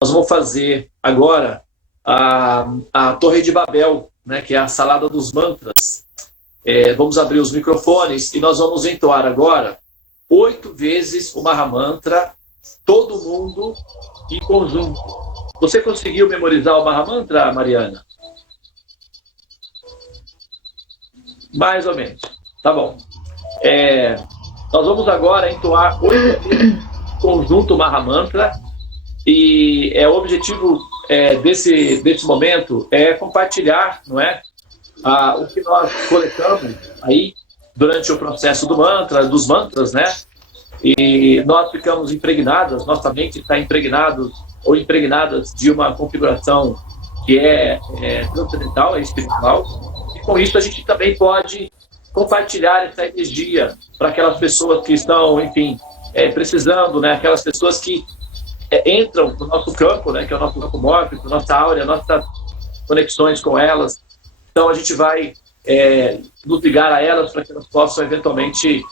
nós vamos fazer agora a Torre de Babel, né, que é a salada dos mantras. Vamos abrir os microfones e nós vamos entoar agora 8 vezes o Mahamantra, todo mundo em conjunto. Você conseguiu memorizar o Mahamantra, Mariana? Mais ou menos. Tá bom. Nós vamos agora entoar 8 vezes o conjunto Mahamantra e o objetivo desse momento é compartilhar, não é? O que nós coletamos aí durante o processo dos mantras, né? E nós ficamos impregnadas, nossa mente está impregnada ou impregnadas de uma configuração que é transcendental, é espiritual, e com isso a gente também pode compartilhar essa energia para aquelas pessoas que estão, enfim, precisando, né? Aquelas pessoas que entram no nosso campo, né? Que é o nosso campo mórfico, nossa áurea, nossas conexões com elas. Então a gente vai nos ligar a elas para que elas possam eventualmente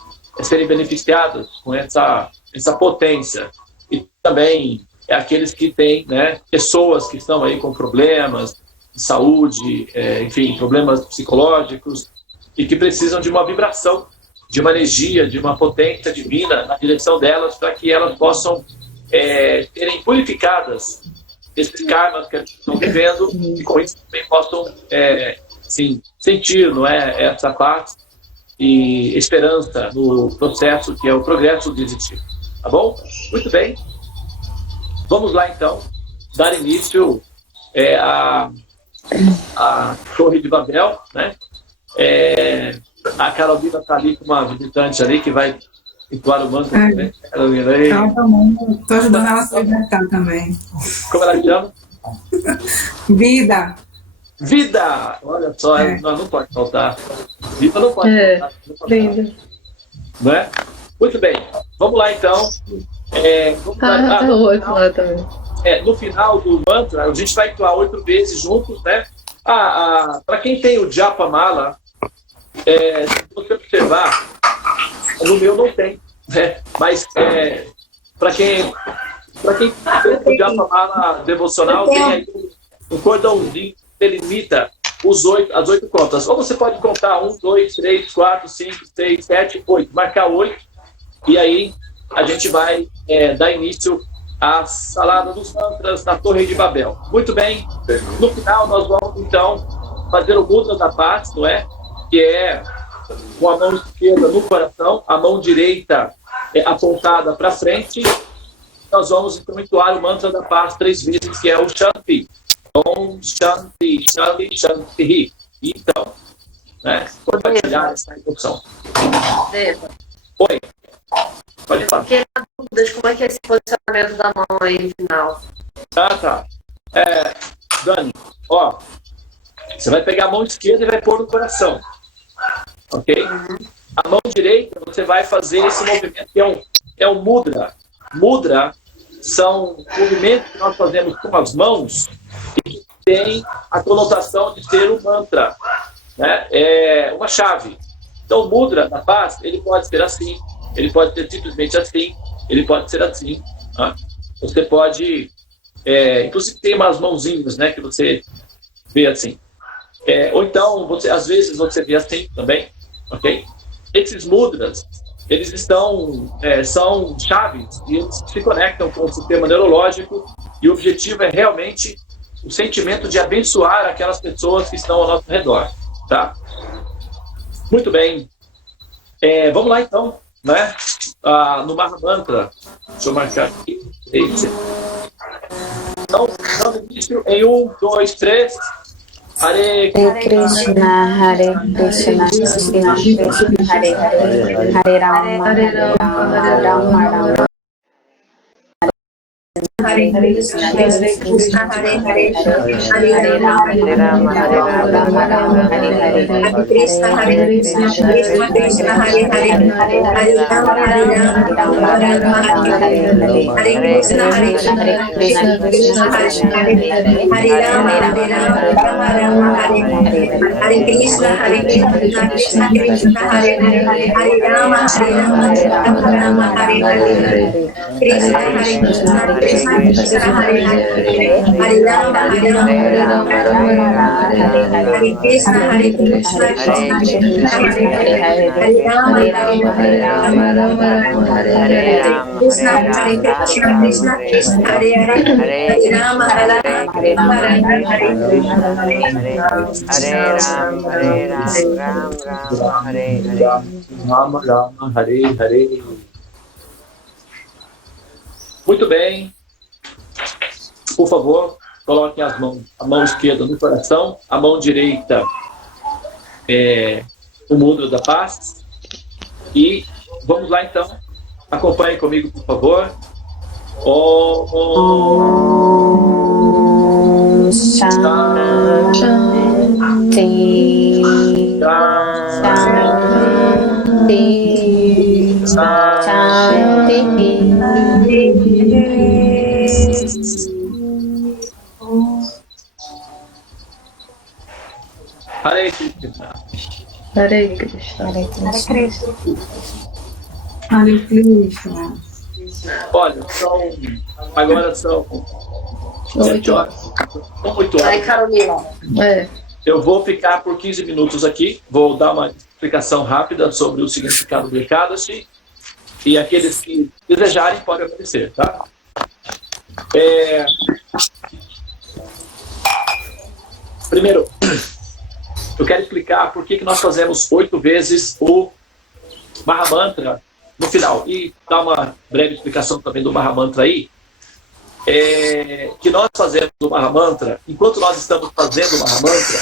serem beneficiadas com essa potência. E também aqueles que têm, né, pessoas que estão aí com problemas de saúde, enfim, problemas psicológicos e que precisam de uma vibração, de uma energia, de uma potência divina na direção delas para que elas possam serem purificadas desses karmas que elas estão vivendo e com isso também possam sim, sentir, não é, essa paz e esperança no processo que é o progresso de existir. Tá bom? Muito bem. Vamos lá, então, dar início à Torre de Babel, né? A Carolina está ali com uma visitante ali que vai entoar o mantra. Né? Carolina, aí. Estou ajudando ela a se alimentar também. Como ela chama? Vida! Vida! Olha só, não pode faltar. Vida não pode faltar. Linda. Não é? Muito bem. Vamos lá, então. No final do mantra, a gente vai entoar 8 vezes juntos, né? Para quem tem o Japa Mala, se você observar, no meu não tem, né? Mas para quem tem o Japa Mala devocional, tem aí um cordãozinho que delimita as 8 contas. Ou você pode contar 1, 2, 3, 4, 5, 6, 7, 8. Marcar 8. E aí a gente vai dar início à salada dos mantras na Torre de Babel. Muito bem. No final nós vamos, então, fazer o mudra da paz, não é? Que é com a mão esquerda no coração, a mão direita apontada para frente. Nós vamos, então, entoar o mantra da paz 3 vezes, que é o Shanti. Om Shanti, Shanti, Shanti. Então, né? Compartilhar essa emoção. Deva. Oi. Pode falar. Fiquei na dúvida de como é que é esse posicionamento da mão aí no final. Tá. Dani, ó. Você vai pegar a mão esquerda e vai pôr no coração. Ok? A mão direita, você vai fazer esse movimento que é um mudra. Mudra são movimentos que nós fazemos com as mãos e que tem a conotação de ser um mantra, né? É uma chave. Então, o mudra da paz, ele pode ser assim, ele pode ser simplesmente assim, ele pode ser assim. Tá? Você pode... inclusive, tem umas mãozinhas, né, que você vê assim. Ou então, às vezes, você vê assim também. Ok? Esses mudras, eles são chaves e eles se conectam com o sistema neurológico e o objetivo é realmente o sentimento de abençoar aquelas pessoas que estão ao nosso redor, tá? Muito bem. Vamos lá, então, né? No Mahamantra, deixa eu marcar aqui. Então, dando início em 1, 2, 3... Hare Krishna, Hare Krishna, Krishna Krishna, Hare Hare, Hare Rama, Hare Rama, Rama Rama. Hare Krishna, Krishna Hare Hare, Hare Rama, Hare Rama, Rama Rama, Hare Hare. Hare Krishna, Krishna Krishna, Hare Hare, Hare Rama, Rama Rama, Hare Hare. Hare Krishna, Krishna Krishna, Hare Hare, Hare Rama, Rama Rama, Hare Hare. Hare Krishna, Krishna Krishna, Hare Hare, Hare Rama, Rama Rama, Hare Hare. Krishna, Krishna Krishna Hare Hare Hare Rama Hare Rama Hare Krishna Hare Krishna Krishna Krishna Hare Hare Hare Rama Hare Rama Hare Krishna Hare Krishna Krishna Krishna Hare Hare Hare Rama Hare Rama Hare Rama Rama Hare Hare. Muito bem. Por favor, coloquem as mãos, a mão esquerda no coração, a mão direita no mudra da paz. E vamos lá então. Acompanhem comigo, por favor. Om Shanti Shanti Shanti. Hare Krishna. Hare Krishna. Hare Krishna. Olha, agora são 7 horas. São 8 Vai, horas. Carolina. Eu vou ficar por 15 minutos aqui. Vou dar uma explicação rápida sobre o significado do Ekadashi. E aqueles que desejarem podem aparecer, tá? Primeiro, eu quero explicar por que nós fazemos 8 vezes o Mahamantra no final. E dar uma breve explicação também do Mahamantra aí. Que nós fazemos o Mahamantra, enquanto nós estamos fazendo o Mahamantra,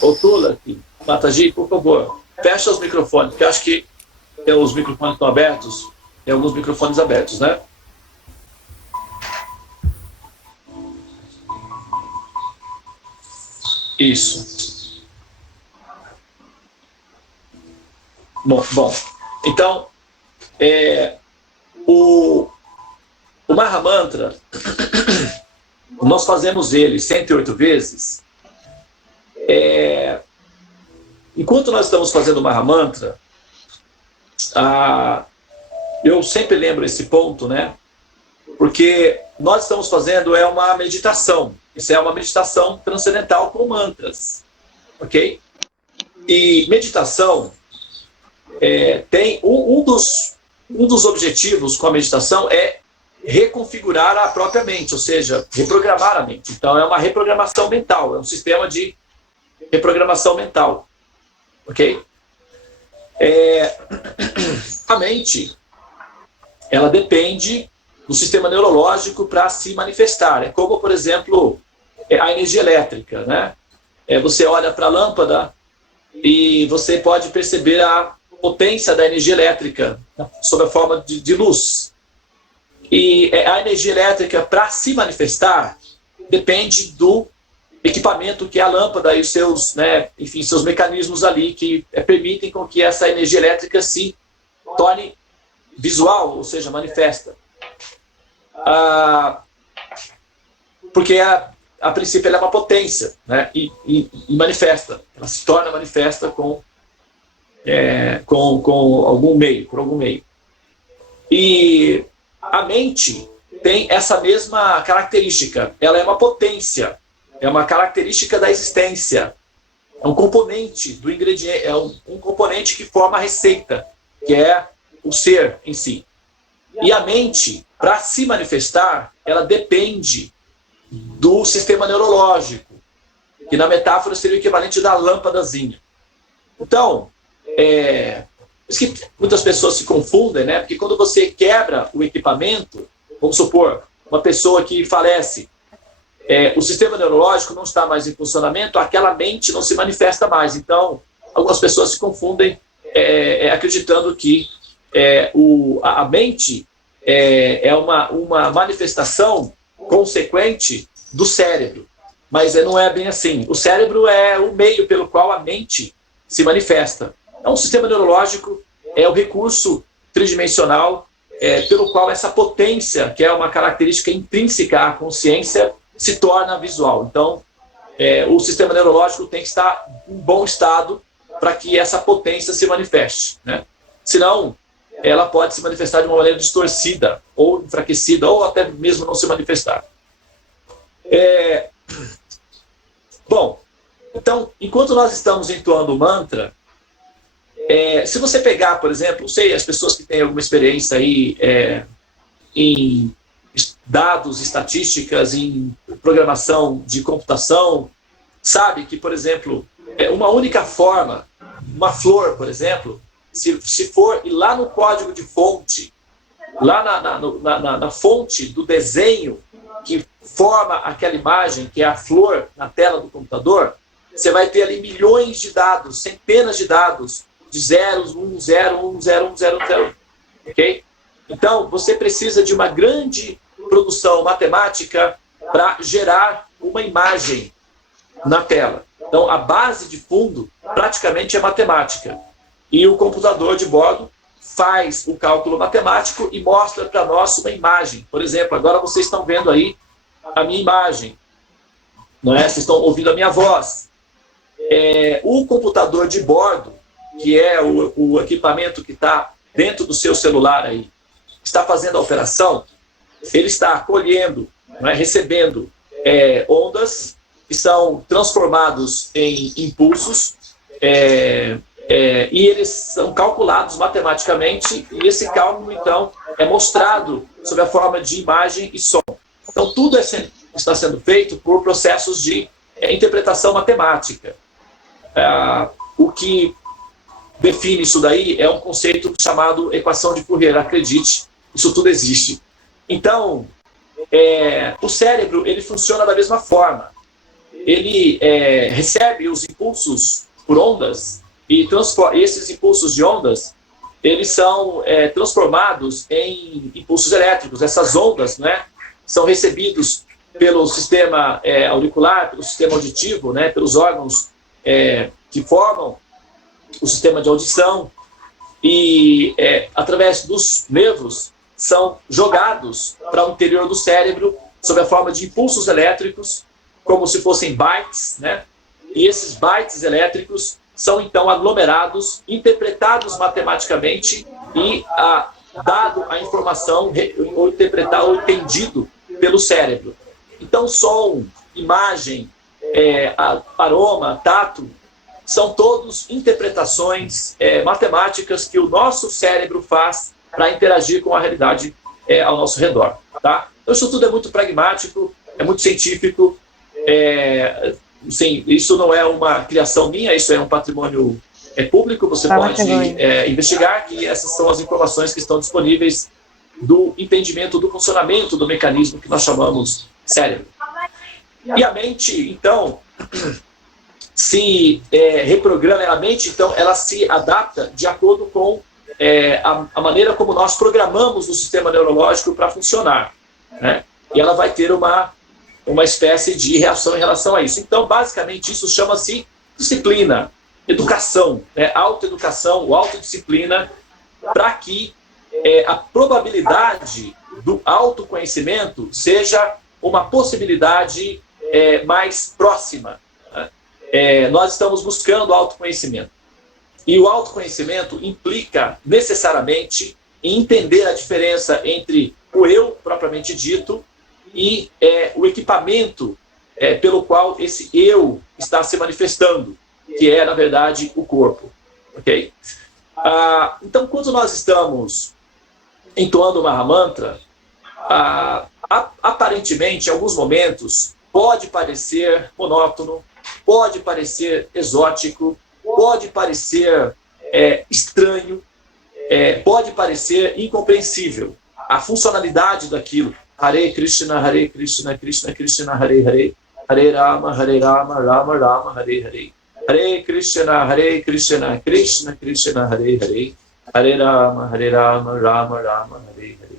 ô Tulasi, Mataji, por favor, fecha os microfones, porque eu acho que os microfones estão abertos, tem alguns microfones abertos, né? Isso. Bom. Então, o Mahamantra, nós fazemos ele 108 vezes. Enquanto nós estamos fazendo o Mahamantra, eu sempre lembro esse ponto, né? Porque nós estamos fazendo uma meditação. Isso é uma meditação transcendental com mantras, ok? E meditação tem um dos objetivos com a meditação é reconfigurar a própria mente, ou seja, reprogramar a mente. Então é uma reprogramação mental, é um sistema de reprogramação mental, ok? A mente, ela depende do sistema neurológico para se manifestar. É como, por exemplo, a energia elétrica, né? Você olha para a lâmpada e você pode perceber a potência da energia elétrica sob a forma de luz. E a energia elétrica, para se manifestar, depende do equipamento que é a lâmpada e os seus, seus mecanismos ali que permitem com que essa energia elétrica se torne visual, ou seja, manifesta. Porque a princípio ela é uma potência, né? E manifesta, ela se torna manifesta com algum meio, por algum meio. E a mente tem essa mesma característica, ela é uma potência, é uma característica da existência, é um componente do ingrediente, é um componente que forma a receita, que é o ser em si. E a mente, para se manifestar, ela depende do sistema neurológico, que na metáfora seria o equivalente da lâmpadazinha. Então, isso que muitas pessoas se confundem, né? Porque quando você quebra o equipamento, vamos supor, uma pessoa que falece, o sistema neurológico não está mais em funcionamento, aquela mente não se manifesta mais. Então, algumas pessoas se confundem acreditando que a mente é uma manifestação consequente do cérebro. Mas não é bem assim. O cérebro é o meio pelo qual a mente se manifesta. É um sistema neurológico, é o recurso tridimensional pelo qual essa potência, que é uma característica intrínseca à consciência, se torna visual. Então, o sistema neurológico tem que estar em bom estado para que essa potência se manifeste, né? Senão, ela pode se manifestar de uma maneira distorcida, ou enfraquecida, ou até mesmo não se manifestar. Bom, então, enquanto nós estamos entoando o mantra, se você pegar, por exemplo, não sei, as pessoas que têm alguma experiência aí em dados, estatísticas, em programação de computação, sabe que, por exemplo, uma única forma, uma flor, por exemplo, se for ir lá no código de fonte, lá na fonte do desenho que forma aquela imagem, que é a flor na tela do computador, você vai ter ali milhões de dados, centenas de dados, de zeros, 1, 0, 1, 0, 1, 0, 0, ok? Então, você precisa de uma grande produção matemática para gerar uma imagem na tela. Então, a base de fundo praticamente é matemática. E o computador de bordo faz o cálculo matemático e mostra para nós uma imagem. Por exemplo, agora vocês estão vendo aí a minha imagem, não é? Vocês estão ouvindo a minha voz. O computador de bordo, que é o equipamento que está dentro do seu celular aí, está fazendo a operação, ele está acolhendo, não é? Recebendo ondas que são transformados em impulsos, e eles são calculados matematicamente, e esse cálculo, então, é mostrado sob a forma de imagem e som. Então, tudo está sendo feito por processos de interpretação matemática. O que define isso daí é um conceito chamado equação de Fourier. Acredite, isso tudo existe. Então, o cérebro, ele funciona da mesma forma. Ele recebe os impulsos por ondas e esses impulsos de ondas, eles são transformados em impulsos elétricos. Essas ondas, né, são recebidos pelo sistema auricular, pelo sistema auditivo, né, pelos órgãos que formam o sistema de audição, e através dos nervos são jogados para o interior do cérebro sob a forma de impulsos elétricos, como se fossem bytes, né? E esses bytes elétricos são então aglomerados, interpretados matematicamente e dado a informação ou interpretado ou entendido pelo cérebro. Então, som, imagem, aroma, tato, são todos interpretações matemáticas que o nosso cérebro faz para interagir com a realidade ao nosso redor. Tá? Então, isso tudo é muito pragmático, é muito científico. Sim, isso não é uma criação minha, isso é um patrimônio público. Você pode investigar, que essas são as informações que estão disponíveis do entendimento do funcionamento do mecanismo que nós chamamos cérebro. E a mente, então, se reprograma, a mente, então, ela se adapta de acordo com a maneira como nós programamos o sistema neurológico para funcionar, né? E ela vai ter uma espécie de reação em relação a isso. Então, basicamente, isso chama-se disciplina, educação, né? Autoeducação ou autodisciplina, para que a probabilidade do autoconhecimento seja uma possibilidade mais próxima. Né? Nós estamos buscando autoconhecimento. E o autoconhecimento implica necessariamente em entender a diferença entre o eu propriamente dito e o equipamento pelo qual esse eu está se manifestando, que é, na verdade, o corpo. Okay? Então, quando nós estamos entoando o Mahamantra, aparentemente, em alguns momentos, pode parecer monótono, pode parecer exótico, pode parecer estranho, pode parecer incompreensível. A funcionalidade daquilo. Hare Krishna, Krishna Krishna, Hare Hare, Hare Rama, Rama Rama, Hare Hare. Hare Krishna, Krishna Krishna, Hare Hare, Hare Rama, Rama Rama, Hare Hare.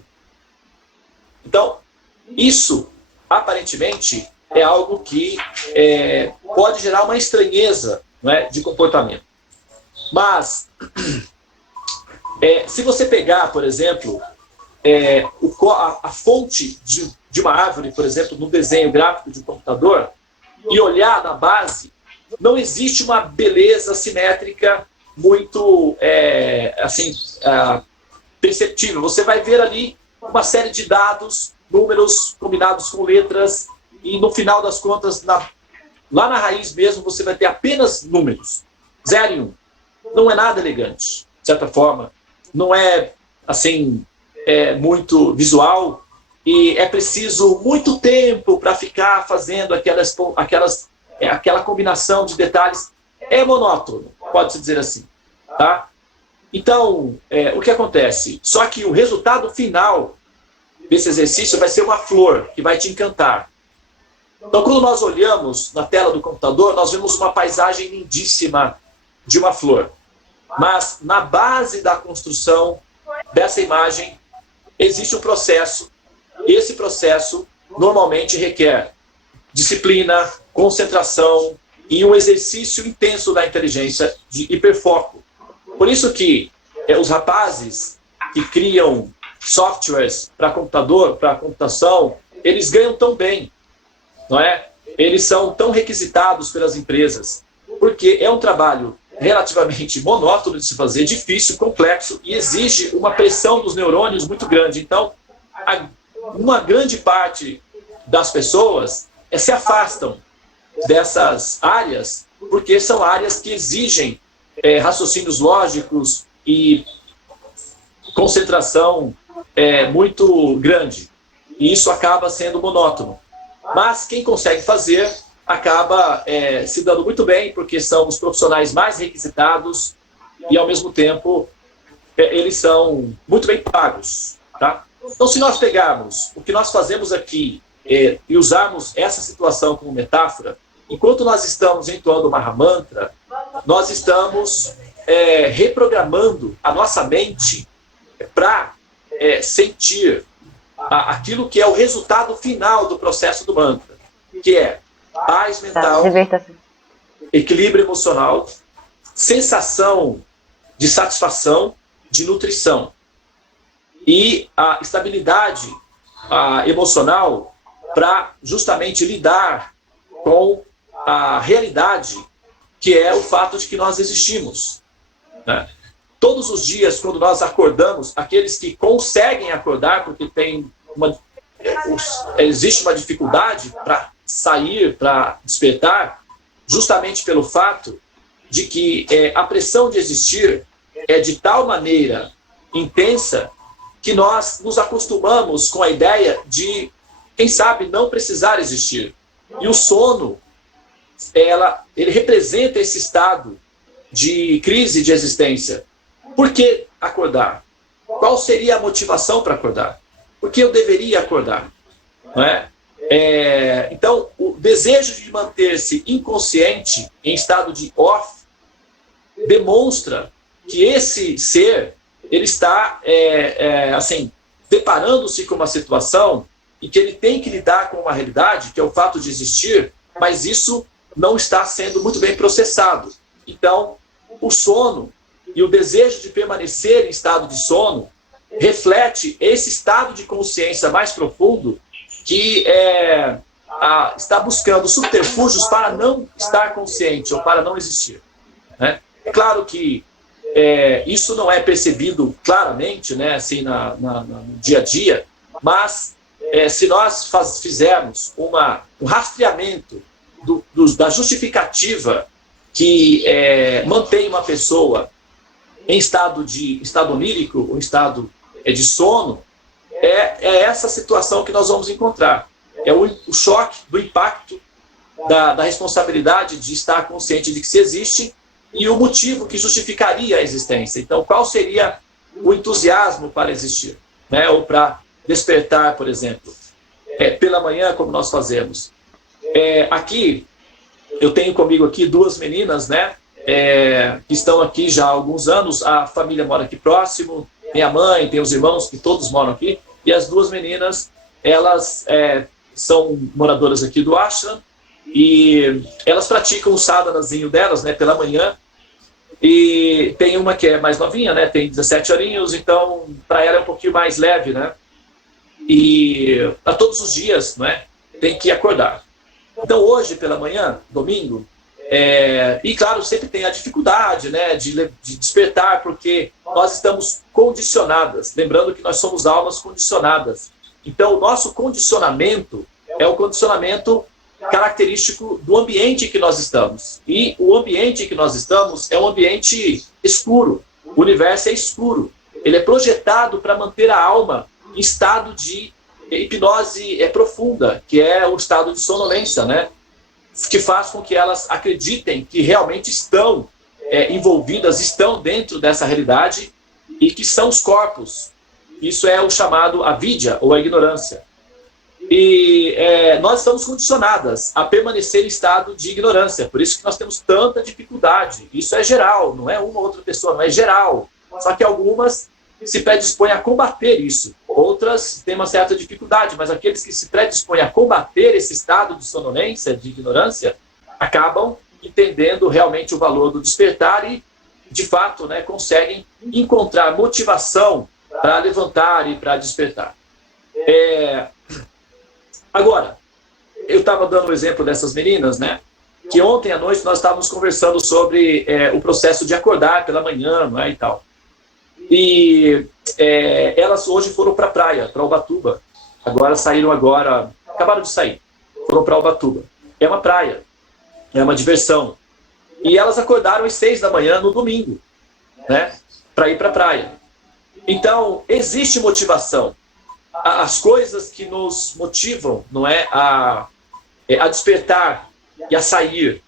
Então, isso, aparentemente, é algo que pode gerar uma estranheza, não é, de comportamento. Mas, se você pegar, por exemplo, a fonte de uma árvore, por exemplo, no desenho gráfico de um computador, e olhar na base, não existe uma beleza simétrica muito perceptível. Você vai ver ali uma série de dados, números combinados com letras, e no final das contas, lá na raiz mesmo, você vai ter apenas números, 0 e 1. Não é nada elegante, de certa forma. Não é, assim, muito visual, e é preciso muito tempo para ficar fazendo aquela combinação de detalhes. É monótono, pode-se dizer assim. Tá? Então, o que acontece? Só que o resultado final desse exercício vai ser uma flor que vai te encantar. Então, quando nós olhamos na tela do computador, nós vemos uma paisagem lindíssima de uma flor. Mas, na base da construção dessa imagem, existe um processo. Esse processo, normalmente, requer disciplina, concentração e um exercício intenso da inteligência de hiperfoco. Por isso que os rapazes que criam softwares para computador, para computação, eles ganham tão bem, não é? Eles são tão requisitados pelas empresas, porque é um trabalho relativamente monótono de se fazer, difícil, complexo, e exige uma pressão dos neurônios muito grande. Então, uma grande parte das pessoas se afastam dessas áreas, porque são áreas que exigem raciocínios lógicos e concentração muito grande. E isso acaba sendo monótono. Mas quem consegue fazer acaba se dando muito bem, porque são os profissionais mais requisitados e, ao mesmo tempo, eles são muito bem pagos. Tá? Então, se nós pegarmos o que nós fazemos aqui e usarmos essa situação como metáfora, enquanto nós estamos entoando o Mahamantra, nós estamos reprogramando a nossa mente para sentir aquilo que é o resultado final do processo do mantra, que é paz mental, equilíbrio emocional, sensação de satisfação, de nutrição e a estabilidade emocional para justamente lidar com a realidade, que é o fato de que nós existimos, né? Todos os dias, quando nós acordamos, aqueles que conseguem acordar, porque existe uma dificuldade para sair, para despertar, justamente pelo fato de que a pressão de existir é de tal maneira intensa que nós nos acostumamos com a ideia de, quem sabe, não precisar existir. E o sono, ele representa esse estado de crise de existência. Por que acordar? Qual seria a motivação para acordar? Por que eu deveria acordar? Não é? Então, o desejo de manter-se inconsciente, em estado de off, demonstra que esse ser, ele está assim, deparando-se com uma situação em que ele tem que lidar com uma realidade, que é o fato de existir, mas isso não está sendo muito bem processado. Então, o sono e o desejo de permanecer em estado de sono reflete esse estado de consciência mais profundo que está buscando subterfúgios para não estar consciente ou para não existir, né? É claro que isso não é percebido claramente, né, assim, no dia a dia, mas se nós fizermos um rastreamento da justificativa que mantém uma pessoa em estado onírico, ou estado de sono, é essa situação que nós vamos encontrar. É o choque do impacto da responsabilidade de estar consciente de que se existe e o motivo que justificaria a existência. Então, qual seria o entusiasmo para existir, né? Ou para despertar, por exemplo, pela manhã, como nós fazemos. Aqui, eu tenho comigo aqui 2 meninas, né? Que estão aqui já há alguns anos. A família mora aqui próximo, tem a mãe, tem os irmãos, que todos moram aqui, e as 2 meninas, elas são moradoras aqui do ashram, e elas praticam o sadhanazinho delas, né, pela manhã, e tem uma que é mais novinha, né, tem 17 aninhos, então para ela é um pouquinho mais leve, né, e a todos os dias, né, tem que acordar. Então hoje, pela manhã, domingo, E claro, sempre tem a dificuldade, né, de despertar, porque nós estamos condicionadas. Lembrando que nós somos almas condicionadas. Então, o nosso condicionamento é o condicionamento característico do ambiente em que nós estamos. E o ambiente em que nós estamos é um ambiente escuro. O universo é escuro. Ele é projetado para manter a alma em estado de hipnose profunda, que é o estado de sonolência, né? Que faz com que elas acreditem que realmente estão envolvidas, estão dentro dessa realidade e que são os corpos. Isso é o chamado avidya, ou a ignorância. E nós estamos condicionadas a permanecer em estado de ignorância. Por isso que nós temos tanta dificuldade. Isso é geral, não é uma ou outra pessoa, não é geral. Só que algumas se predispõem a combater isso. Outras têm uma certa dificuldade, mas aqueles que se predispõem a combater esse estado de sonolência, de ignorância, acabam entendendo realmente o valor do despertar e, de fato, né, conseguem encontrar motivação para levantar e para despertar. Agora, eu estava dando o exemplo dessas meninas, né? Que ontem à noite nós estávamos conversando sobre o processo de acordar pela manhã, né, e tal. E elas hoje foram para a praia, para Ubatuba. Acabaram de sair, foram para Ubatuba. É uma praia, é uma diversão. E elas acordaram às 6 da manhã no domingo, né? Para ir para a praia. Então, existe motivação. As coisas que nos motivam, não é, a despertar e a sair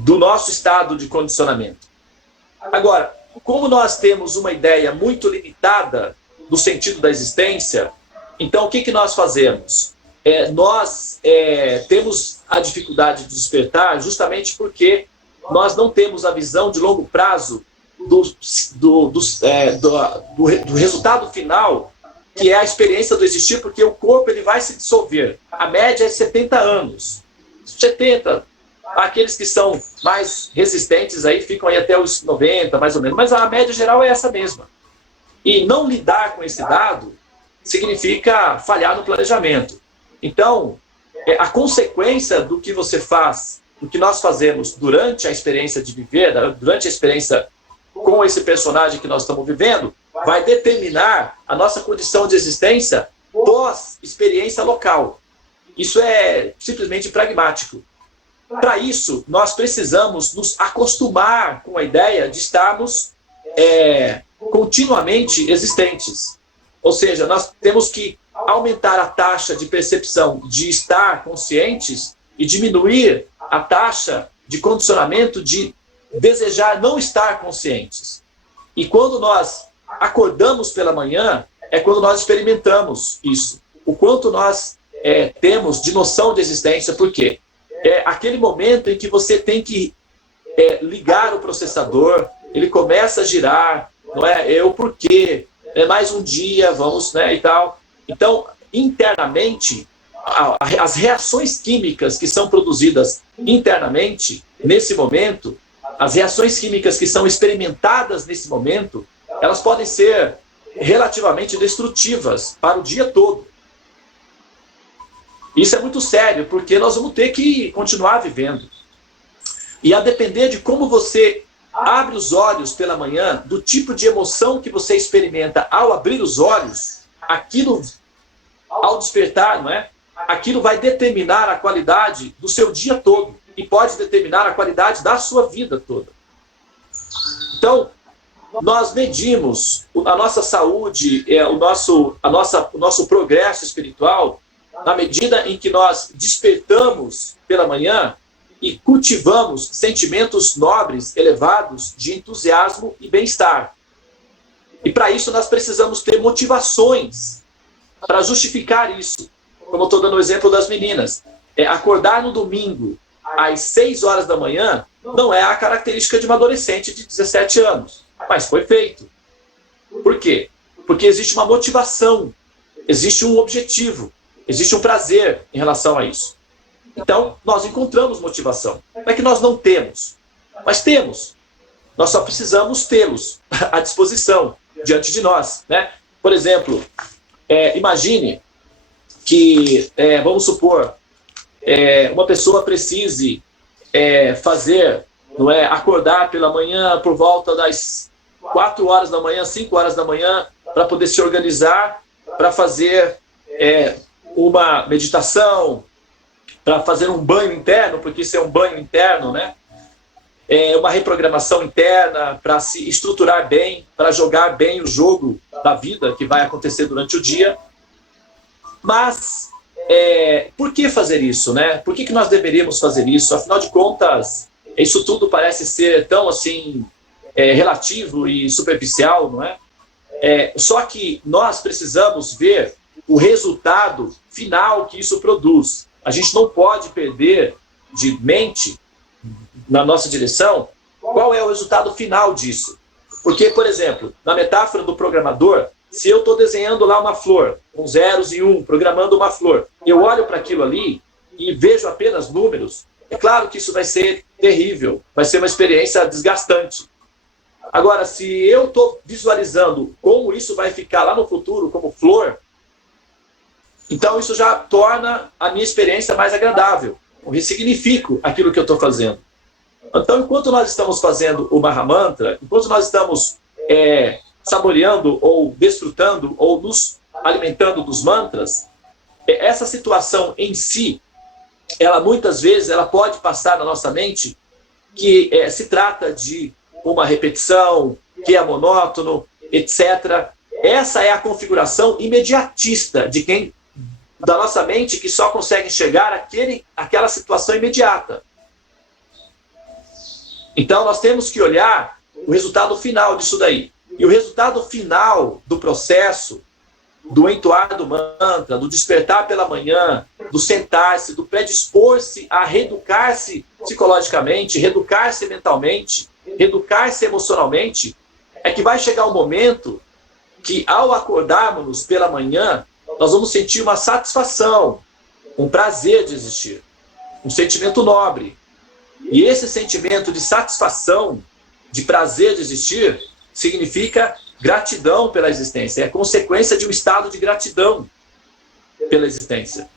do nosso estado de condicionamento. Agora, como nós temos uma ideia muito limitada do sentido da existência, então o que nós fazemos? Nós temos a dificuldade de despertar justamente porque nós não temos a visão de longo prazo do resultado final, que é a experiência do existir, porque o corpo ele vai se dissolver. A média é 70 anos. 70. Aqueles que são mais resistentes aí ficam aí até os 90, mais ou menos. Mas a média geral é essa mesma. E não lidar com esse dado significa falhar no planejamento. Então, a consequência do que você faz, do que nós fazemos durante a experiência de viver, durante a experiência com esse personagem que nós estamos vivendo, vai determinar a nossa condição de existência pós-experiência local. Isso é simplesmente pragmático. Para isso, nós precisamos nos acostumar com a ideia de estarmos continuamente existentes. Ou seja, nós temos que aumentar a taxa de percepção de estar conscientes e diminuir a taxa de condicionamento de desejar não estar conscientes. E quando nós acordamos pela manhã, é quando nós experimentamos isso. O quanto nós temos de noção de existência, por quê? É aquele momento em que você tem que ligar o processador, ele começa a girar, não é? O porquê, mais um dia, vamos, né, e tal. Então, internamente, as reações químicas que são produzidas internamente, nesse momento, as reações químicas que são experimentadas nesse momento, elas podem ser relativamente destrutivas para o dia todo. Isso é muito sério, porque nós vamos ter que continuar vivendo. E a depender de como você abre os olhos pela manhã, do tipo de emoção que você experimenta ao abrir os olhos, aquilo, ao despertar, não é? Aquilo vai determinar a qualidade do seu dia todo e pode determinar a qualidade da sua vida toda. Então, nós medimos a nossa saúde, o nosso progresso espiritual, na medida em que nós despertamos pela manhã e cultivamos sentimentos nobres, elevados, de entusiasmo e bem-estar. E para isso nós precisamos ter motivações para justificar isso. Como eu estou dando o exemplo das meninas. Acordar no domingo às 6 horas da manhã não é a característica de uma adolescente de 17 anos. Mas foi feito. Por quê? Porque existe uma motivação, existe um objetivo, existe um prazer em relação a isso. Então, nós encontramos motivação. Não é que nós não temos, mas temos. Nós só precisamos tê-los à disposição, diante de nós, né? Por exemplo, imagine que, vamos supor, uma pessoa precise fazer, não é, acordar pela manhã por volta das 4 horas da manhã, 5 horas da manhã, para poder se organizar, para fazer uma meditação, para fazer um banho interno, porque isso é um banho interno, né? Uma reprogramação interna para se estruturar bem, para jogar bem o jogo da vida que vai acontecer durante o dia. Mas por que fazer isso, né? Por que nós deveríamos fazer isso? Afinal de contas, isso tudo parece ser tão assim relativo e superficial, não é? Só que nós precisamos ver o resultado final que isso produz. A gente não pode perder de mente na nossa direção qual é o resultado final disso. Porque, por exemplo, na metáfora do programador, se eu estou desenhando lá uma flor, com zeros e programando uma flor, eu olho para aquilo ali e vejo apenas números, é claro que isso vai ser terrível, vai ser uma experiência desgastante. Agora, se eu estou visualizando como isso vai ficar lá no futuro como flor, então isso já torna a minha experiência mais agradável. Eu ressignifico aquilo que eu estou fazendo. Então, enquanto nós estamos fazendo o Mahamantra, enquanto nós estamos saboreando ou desfrutando ou nos alimentando dos mantras, essa situação em si, ela muitas vezes ela pode passar na nossa mente que se trata de uma repetição, que é monótono, etc. Essa é a configuração imediatista da nossa mente que só consegue enxergar aquela situação imediata. Então, nós temos que olhar o resultado final disso daí. E o resultado final do processo, do entoar do mantra, do despertar pela manhã, do sentar-se, do predispor-se a reeducar-se psicologicamente, reeducar-se mentalmente, reeducar-se emocionalmente, é que vai chegar um momento que, ao acordarmos pela manhã, nós vamos sentir uma satisfação, um prazer de existir, um sentimento nobre. E esse sentimento de satisfação, de prazer de existir, significa gratidão pela existência. É consequência de um estado de gratidão pela existência.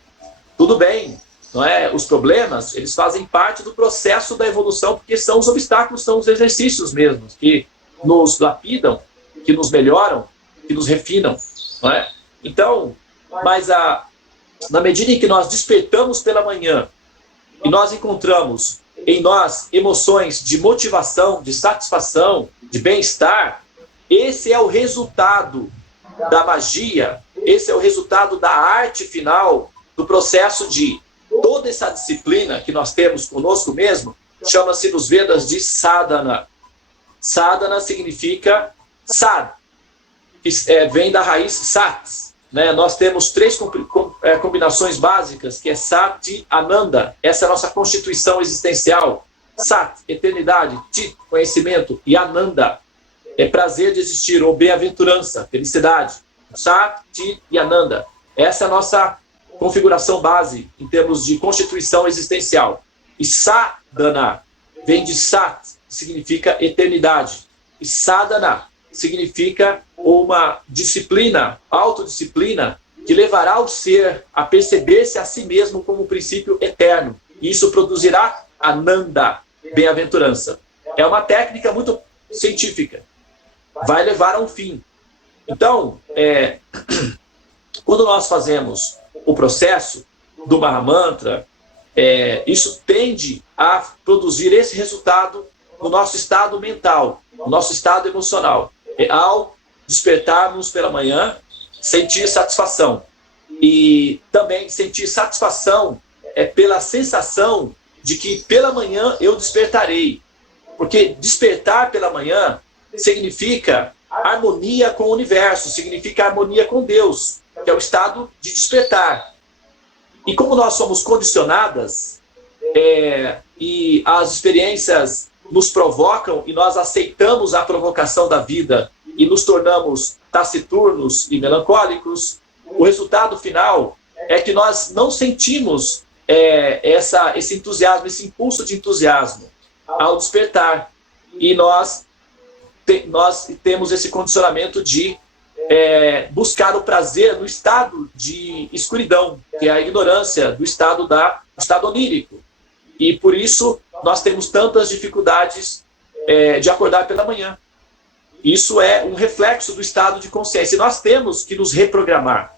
Tudo bem, não é? Os problemas, eles fazem parte do processo da evolução, porque são os obstáculos, são os exercícios mesmos, que nos lapidam, que nos melhoram, que nos refinam, não é? Então, mas na medida em que nós despertamos pela manhã e nós encontramos em nós emoções de motivação, de satisfação, de bem-estar, esse é o resultado da magia, esse é o resultado da arte final do processo de toda essa disciplina que nós temos conosco mesmo, chama-se nos Vedas de sadhana. Sadhana significa sad, que vem da raiz sat. Né? Nós temos 3 combinações básicas, que é Sat, Ananda. Essa é a nossa constituição existencial. Sat, eternidade. Tit, conhecimento. E Ananda, prazer de existir, ou bem-aventurança, felicidade. Sat, Tit e Ananda. Essa é a nossa configuração base em termos de constituição existencial. E Sadhana vem de Sat, que significa eternidade. E Sadhana significa uma disciplina, autodisciplina, que levará o ser a perceber-se a si mesmo como um princípio eterno. E isso produzirá Ananda, bem-aventurança. É uma técnica muito científica. Vai levar a um fim. Então, quando nós fazemos o processo do Mahamantra, isso tende a produzir esse resultado no nosso estado mental, no nosso estado emocional. Ao despertarmos pela manhã, sentir satisfação. E também sentir satisfação pela sensação de que pela manhã eu despertarei. Porque despertar pela manhã significa harmonia com o universo, significa harmonia com Deus, que é o estado de despertar. E como nós somos condicionadas, e as experiências nos provocam e nós aceitamos a provocação da vida e nos tornamos taciturnos e melancólicos, o resultado final é que nós não sentimos esse entusiasmo, esse impulso de entusiasmo ao despertar. E nós temos esse condicionamento de buscar o prazer no estado de escuridão, que é a ignorância do estado onírico. E por isso nós temos tantas dificuldades de acordar pela manhã. Isso é um reflexo do estado de consciência. E nós temos que nos reprogramar.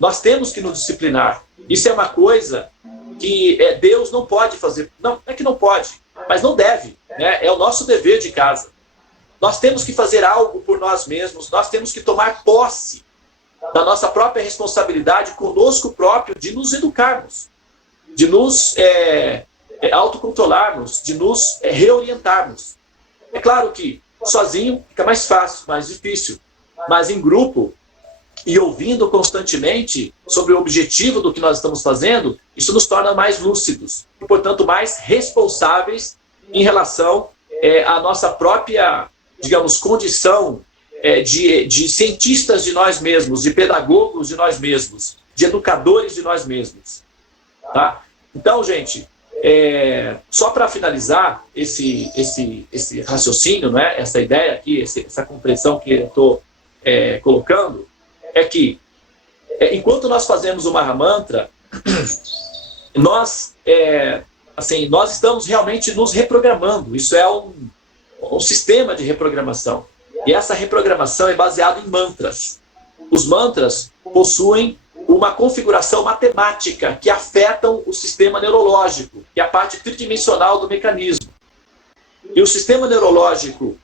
Nós temos que nos disciplinar. Isso é uma coisa que Deus não pode fazer. Não é que não pode, mas não deve. Né? É o nosso dever de casa. Nós temos que fazer algo por nós mesmos. Nós temos que tomar posse da nossa própria responsabilidade conosco próprio de nos educarmos, de nos autocontrolarmos, de nos reorientarmos. É claro que sozinho fica mais fácil, mais difícil, mas em grupo e ouvindo constantemente sobre o objetivo do que nós estamos fazendo, isso nos torna mais lúcidos e, portanto, mais responsáveis em relação à nossa própria, digamos, condição de cientistas de nós mesmos, de pedagogos de nós mesmos, de educadores de nós mesmos. Tá? Então, gente, só para finalizar esse raciocínio, né, essa ideia aqui, essa compreensão que eu estou colocando, é que enquanto nós fazemos o Mahamantra, nós estamos realmente nos reprogramando. Isso é um sistema de reprogramação. E essa reprogramação é baseada em mantras. Os mantras possuem uma configuração matemática que afetam o sistema neurológico, que é a parte tridimensional do mecanismo. E o sistema neurológico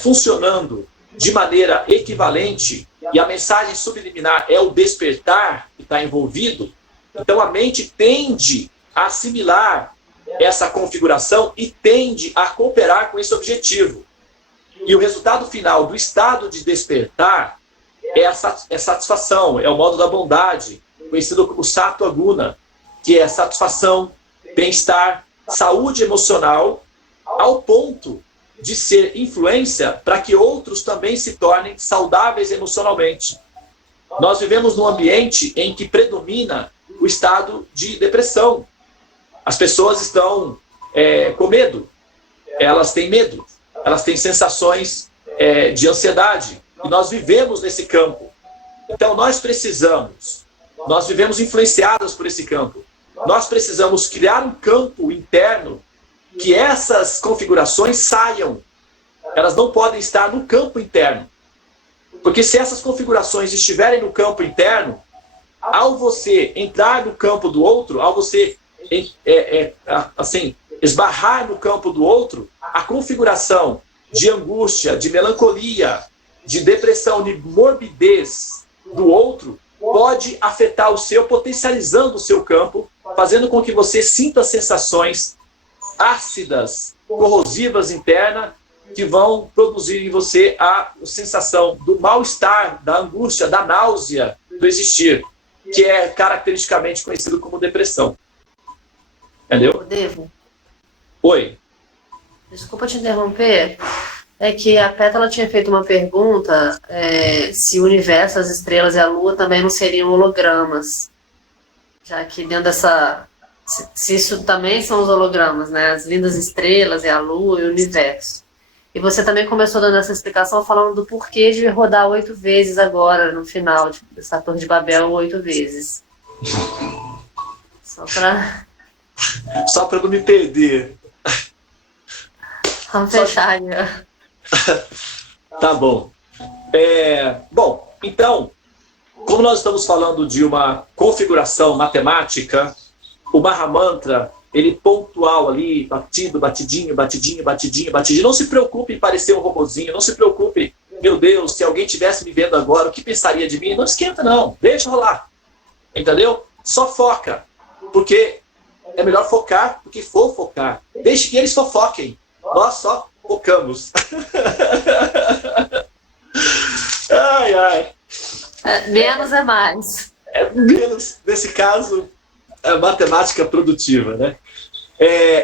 funcionando de maneira equivalente, e a mensagem subliminar é o despertar que está envolvido, então a mente tende a assimilar essa configuração e tende a cooperar com esse objetivo. E o resultado final do estado de despertar é satisfação, é o modo da bondade, conhecido como Sattva Guna, que é satisfação, bem-estar, saúde emocional, ao ponto de ser influência para que outros também se tornem saudáveis emocionalmente. Nós vivemos num ambiente em que predomina o estado de depressão. As pessoas estão com medo, elas têm medo, elas têm sensações de ansiedade, e nós vivemos nesse campo. Então nós vivemos influenciados por esse campo. Nós precisamos criar um campo interno que essas configurações saiam. Elas não podem estar no campo interno. Porque se essas configurações estiverem no campo interno, ao você entrar no campo do outro, ao você esbarrar no campo do outro, a configuração de angústia, de melancolia, de depressão, de morbidez do outro pode afetar o seu, potencializando o seu campo, fazendo com que você sinta sensações ácidas, corrosivas internas, que vão produzir em você a sensação do mal-estar, da angústia, da náusea do existir, que é caracteristicamente conhecido como depressão. Entendeu? Devo. Oi. Desculpa te interromper. É que a Pétala tinha feito uma pergunta se o universo, as estrelas e a Lua também não seriam hologramas. Já que dentro dessa... Se isso também são os hologramas, né? As lindas estrelas e a Lua e o universo. E você também começou dando essa explicação falando do porquê de rodar 8 vezes agora, no final, dessa Torre de Babel 8 vezes. Só para não me perder. Vamos fechar já. Tá bom. Bom, então, como nós estamos falando de uma configuração matemática, o Mahamantra, ele pontual ali, batido, batidinho, batidinho, batidinho, batidinho. Não se preocupe em parecer um robozinho, não se preocupe, meu Deus, se alguém estivesse me vendo agora, o que pensaria de mim? Não esquenta não, deixa rolar. Entendeu? Só foca, porque é melhor focar do que fofocar. Deixe que eles fofoquem, nós só focamos. Ai, ai. Menos é mais. Menos, nesse caso, é matemática produtiva, né?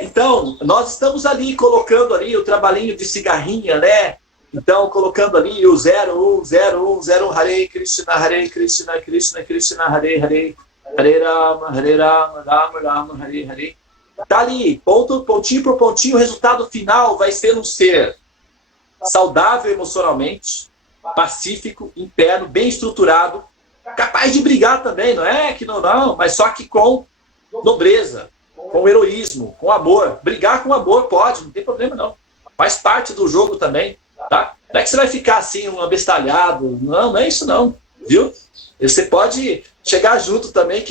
Então, nós estamos ali colocando ali o trabalhinho de cigarrinha, né? Então, colocando ali o 0, 1, 0, 1, 0, 1, Hare Krishna, Krishna Krishna, Hare Hare, Hare Rama, Rama Rama, Hare Hare. Tá ali, pontinho por pontinho, o resultado final vai ser um ser saudável emocionalmente, pacífico, interno, bem estruturado, capaz de brigar também, não é que não, mas só que com nobreza, com heroísmo, com amor. Brigar com amor pode, não tem problema não. Faz parte do jogo também, tá? Não é que você vai ficar assim, um abestalhado. Não é isso não, viu? Você pode chegar junto também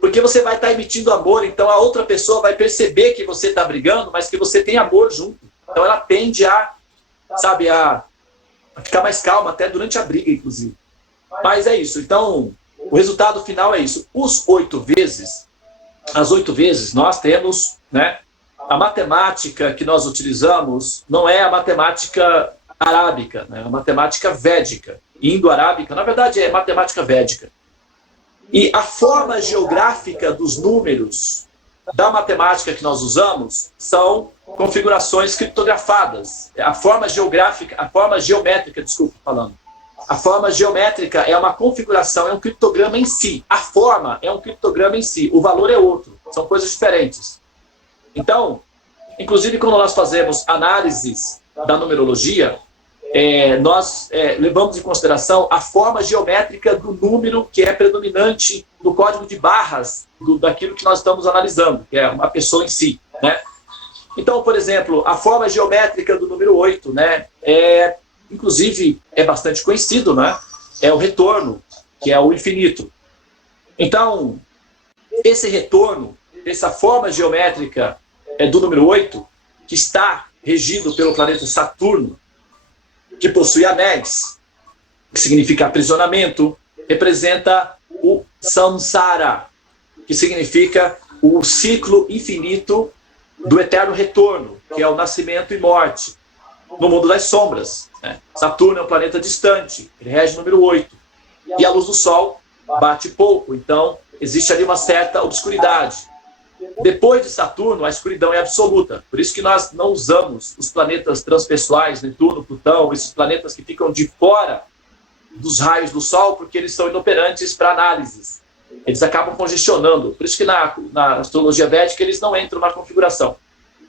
porque você vai estar emitindo amor, então a outra pessoa vai perceber que você está brigando, mas que você tem amor junto. Então ela tende a ficar mais calma, até durante a briga, inclusive. Mas é isso. Então, o resultado final é isso. As 8 vezes, nós temos, né, a matemática que nós utilizamos não é a matemática arábica, né, a matemática védica. Indo-arábica, na verdade, é matemática védica. E a forma geográfica dos números da matemática que nós usamos são configurações criptografadas. A forma geométrica, A forma geométrica é uma configuração, é um criptograma em si. A forma é um criptograma em si. O valor é outro. São coisas diferentes. Então, inclusive quando nós fazemos análises da numerologia, nós levamos em consideração a forma geométrica do número que é predominante no código de barras daquilo que nós estamos analisando, que é uma pessoa em si, né? Então, por exemplo, a forma geométrica do número 8, né, inclusive é bastante conhecido, né? É o retorno, que é o infinito. Então, esse retorno, essa forma geométrica do número 8, que está regido pelo planeta Saturno, que possui anéis, que significa aprisionamento, representa o samsara, que significa o ciclo infinito do eterno retorno, que é o nascimento e morte, no mundo das sombras, né? Saturno é um planeta distante, ele rege o número 8, e a luz do Sol bate pouco, então existe ali uma certa obscuridade. Depois de Saturno, a escuridão é absoluta. Por isso que nós não usamos os planetas transpessoais, Netuno, Plutão, esses planetas que ficam de fora dos raios do Sol, porque eles são inoperantes para análises. Eles acabam congestionando. Por isso que na astrologia védica eles não entram na configuração.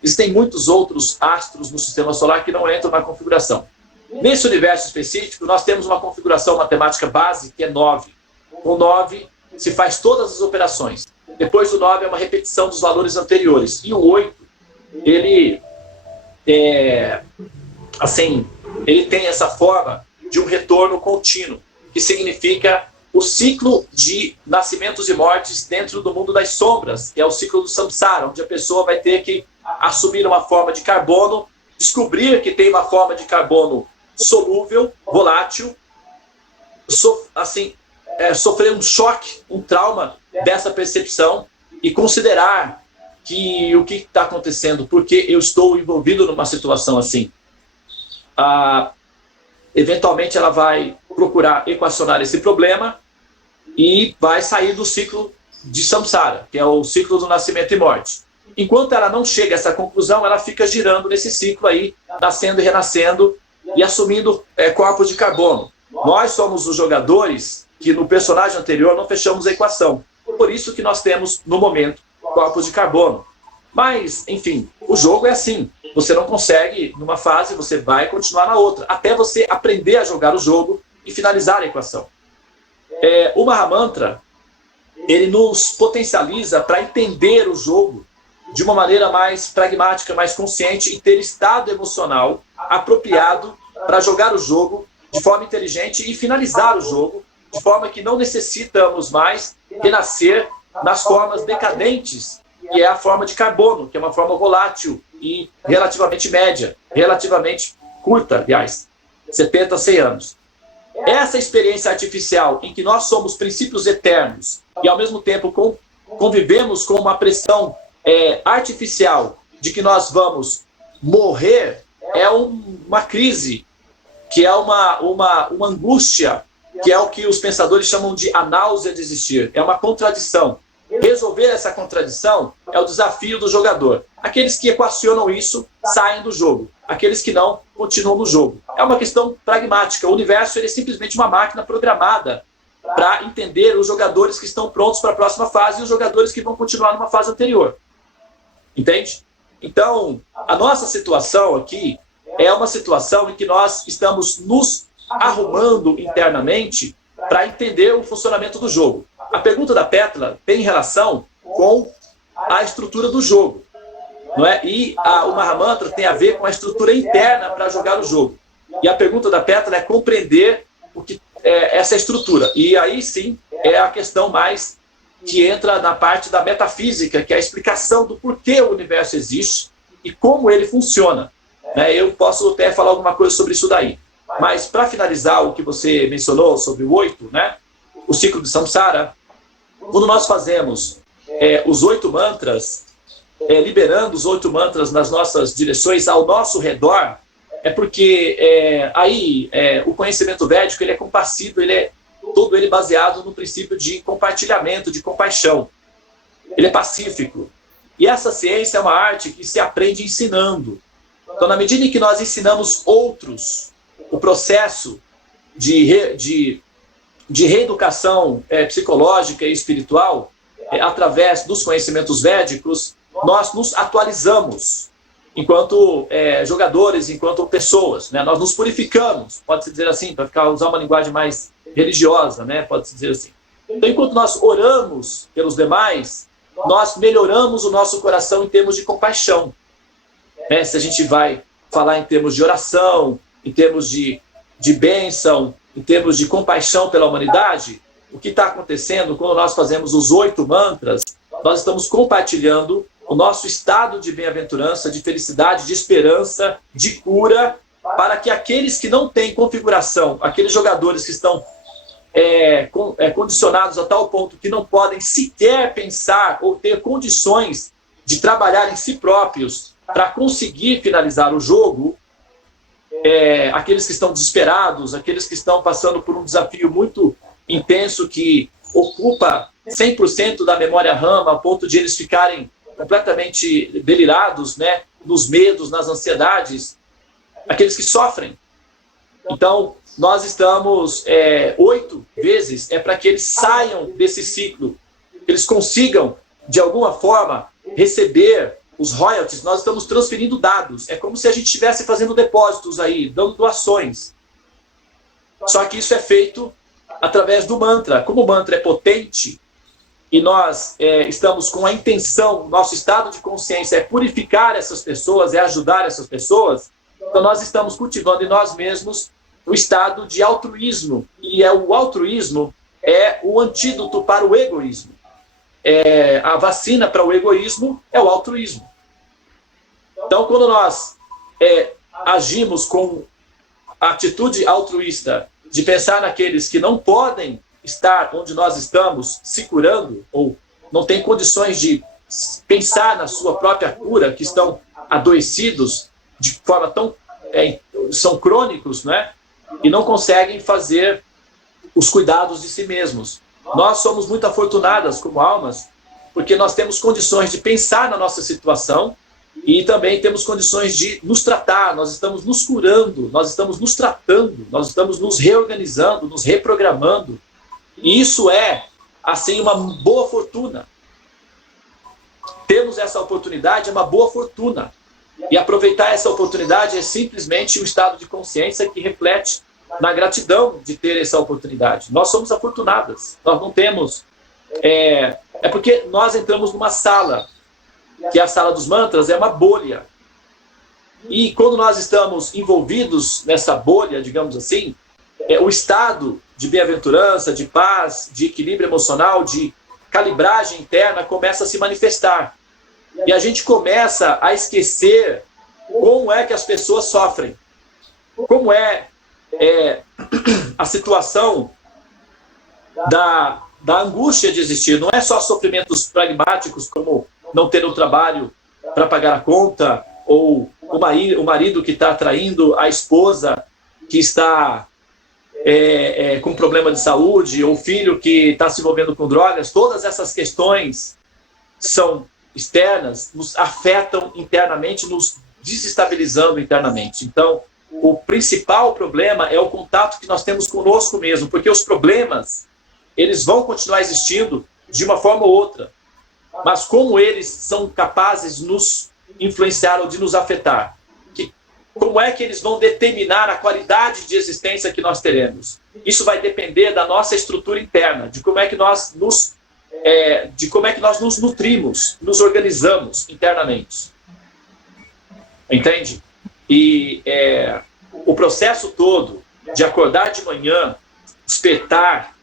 Existem muitos outros astros no sistema solar que não entram na configuração. Nesse universo específico, nós temos uma configuração matemática base que é 9. Com 9 se faz todas as operações. Depois do 9 é uma repetição dos valores anteriores. E o 8, ele tem essa forma de um retorno contínuo, que significa o ciclo de nascimentos e mortes dentro do mundo das sombras, que é o ciclo do samsara, onde a pessoa vai ter que assumir uma forma de carbono, descobrir que tem uma forma de carbono solúvel, volátil, sofrer um choque, um trauma dessa percepção e considerar que o que está acontecendo, porque eu estou envolvido numa situação assim. Eventualmente ela vai procurar equacionar esse problema e vai sair do ciclo de samsara, que é o ciclo do nascimento e morte. Enquanto ela não chega a essa conclusão, ela fica girando nesse ciclo aí, nascendo e renascendo e assumindo corpos de carbono. Nós somos os jogadores que no personagem anterior não fechamos a equação. Por isso que nós temos, no momento, corpos de carbono. Mas, enfim, o jogo é assim. Você não consegue, numa fase, você vai continuar na outra, até você aprender a jogar o jogo e finalizar a equação. O Mahamantra, ele nos potencializa para entender o jogo de uma maneira mais pragmática, mais consciente e ter estado emocional apropriado para jogar o jogo de forma inteligente e finalizar o jogo de forma que não necessitamos mais renascer nas formas decadentes, que é a forma de carbono, que é uma forma volátil e relativamente média, relativamente curta, aliás, 70 a 100 anos. Essa experiência artificial em que nós somos princípios eternos e ao mesmo tempo convivemos com uma pressão artificial de que nós vamos morrer, é uma crise, que é uma angústia, que é o que os pensadores chamam de a náusea de existir. É uma contradição. Resolver essa contradição é o desafio do jogador. Aqueles que equacionam isso saem do jogo. Aqueles que não, continuam no jogo. É uma questão pragmática. O universo ele é simplesmente uma máquina programada para entender os jogadores que estão prontos para a próxima fase e os jogadores que vão continuar numa fase anterior. Entende? Então, a nossa situação aqui é uma situação em que nós estamos nos arrumando internamente para entender o funcionamento do jogo. A pergunta da Pétala tem relação com a estrutura do jogo, não é? E o Mahamantra tem a ver com a estrutura interna para jogar o jogo. E a pergunta da Pétala é compreender o que é essa estrutura. E aí sim é a questão mais que entra na parte da metafísica, que é a explicação do porquê o universo existe e como ele funciona. Eu posso até falar alguma coisa sobre isso daí. Mas para finalizar o que você mencionou sobre o 8, né? O ciclo de Samsara, quando nós fazemos os 8 mantras, liberando os 8 mantras nas nossas direções ao nosso redor, é porque o conhecimento védico ele é compassivo, todo ele baseado no princípio de compartilhamento, de compaixão. Ele é pacífico. E essa ciência é uma arte que se aprende ensinando. Então, na medida em que nós ensinamos outros o processo de reeducação psicológica e espiritual, através dos conhecimentos védicos, nós nos atualizamos enquanto jogadores, enquanto pessoas, né? Nós nos purificamos, pode-se dizer assim, para usar uma linguagem mais religiosa, né? Pode-se dizer assim. Então, enquanto nós oramos pelos demais, nós melhoramos o nosso coração em termos de compaixão. Se a gente vai falar em termos de oração, em termos de bênção, em termos de compaixão pela humanidade, o que está acontecendo quando nós fazemos os 8 mantras, nós estamos compartilhando o nosso estado de bem-aventurança, de felicidade, de esperança, de cura, para que aqueles que não têm configuração, aqueles jogadores que estão condicionados a tal ponto que não podem sequer pensar ou ter condições de trabalhar em si próprios para conseguir finalizar o jogo, aqueles que estão desesperados, aqueles que estão passando por um desafio muito intenso que ocupa 100% da memória RAM, a ponto de eles ficarem completamente delirados, né, nos medos, nas ansiedades, aqueles que sofrem. Então, nós estamos 8 vezes para que eles saiam desse ciclo, que eles consigam, de alguma forma, receber os royalties. Nós estamos transferindo dados. É como se a gente estivesse fazendo depósitos aí, dando doações. Só que isso é feito através do mantra. Como o mantra é potente e nós estamos com a intenção, nosso estado de consciência é purificar essas pessoas, é ajudar essas pessoas, então nós estamos cultivando em nós mesmos o estado de altruísmo. E o altruísmo é o antídoto para o egoísmo. A vacina para o egoísmo é o altruísmo. Então, quando nós agimos com a atitude altruísta de pensar naqueles que não podem estar onde nós estamos se curando, ou não têm condições de pensar na sua própria cura, que estão adoecidos de forma tão... são crônicos, né? E não conseguem fazer os cuidados de si mesmos. Nós somos muito afortunadas como almas, porque nós temos condições de pensar na nossa situação e também temos condições de nos tratar. Nós estamos nos curando, nós estamos nos tratando, nós estamos nos reorganizando, nos reprogramando. E isso é, assim, uma boa fortuna. Temos essa oportunidade, é uma boa fortuna. E aproveitar essa oportunidade é simplesmente um estado de consciência que reflete na gratidão de ter essa oportunidade. Nós somos afortunadas. Nós não temos... É porque nós entramos numa sala, que é a sala dos mantras, é uma bolha. E quando nós estamos envolvidos nessa bolha, digamos assim, o estado de bem-aventurança, de paz, de equilíbrio emocional, de calibragem interna começa a se manifestar. E a gente começa a esquecer como é que as pessoas sofrem. Como é a situação da angústia de existir. Não é só sofrimentos pragmáticos, como não ter um trabalho para pagar a conta, ou o marido que está traindo a esposa que está com problema de saúde, ou o filho que está se envolvendo com drogas. Todas essas questões são externas, nos afetam internamente, nos desestabilizando internamente. Então, o principal problema é o contato que nós temos conosco mesmo, porque os problemas, eles vão continuar existindo de uma forma ou outra, mas como eles são capazes de nos influenciar ou de nos afetar? Como é que eles vão determinar a qualidade de existência que nós teremos? Isso vai depender da nossa estrutura interna, de como é que nós nos de como é que nós nos nutrimos, nos organizamos internamente. Entende? E o processo todo de acordar de manhã, despertar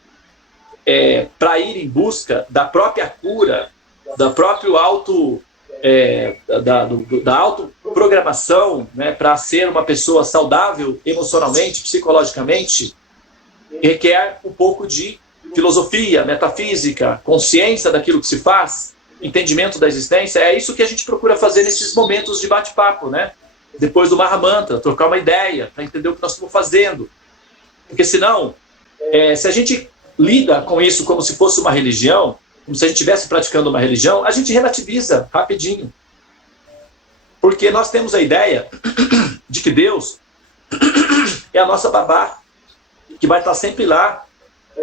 para ir em busca da própria cura, da própria da autoprogramação, né, para ser uma pessoa saudável emocionalmente, psicologicamente, requer um pouco de filosofia, metafísica, consciência daquilo que se faz, entendimento da existência. É isso que a gente procura fazer nesses momentos de bate-papo, né? Depois do Mahamantra, trocar uma ideia, para entender o que nós estamos fazendo. Porque senão, se a gente lida com isso como se fosse uma religião, como se a gente estivesse praticando uma religião, a gente relativiza rapidinho. Porque nós temos a ideia de que Deus é a nossa babá, que vai estar sempre lá,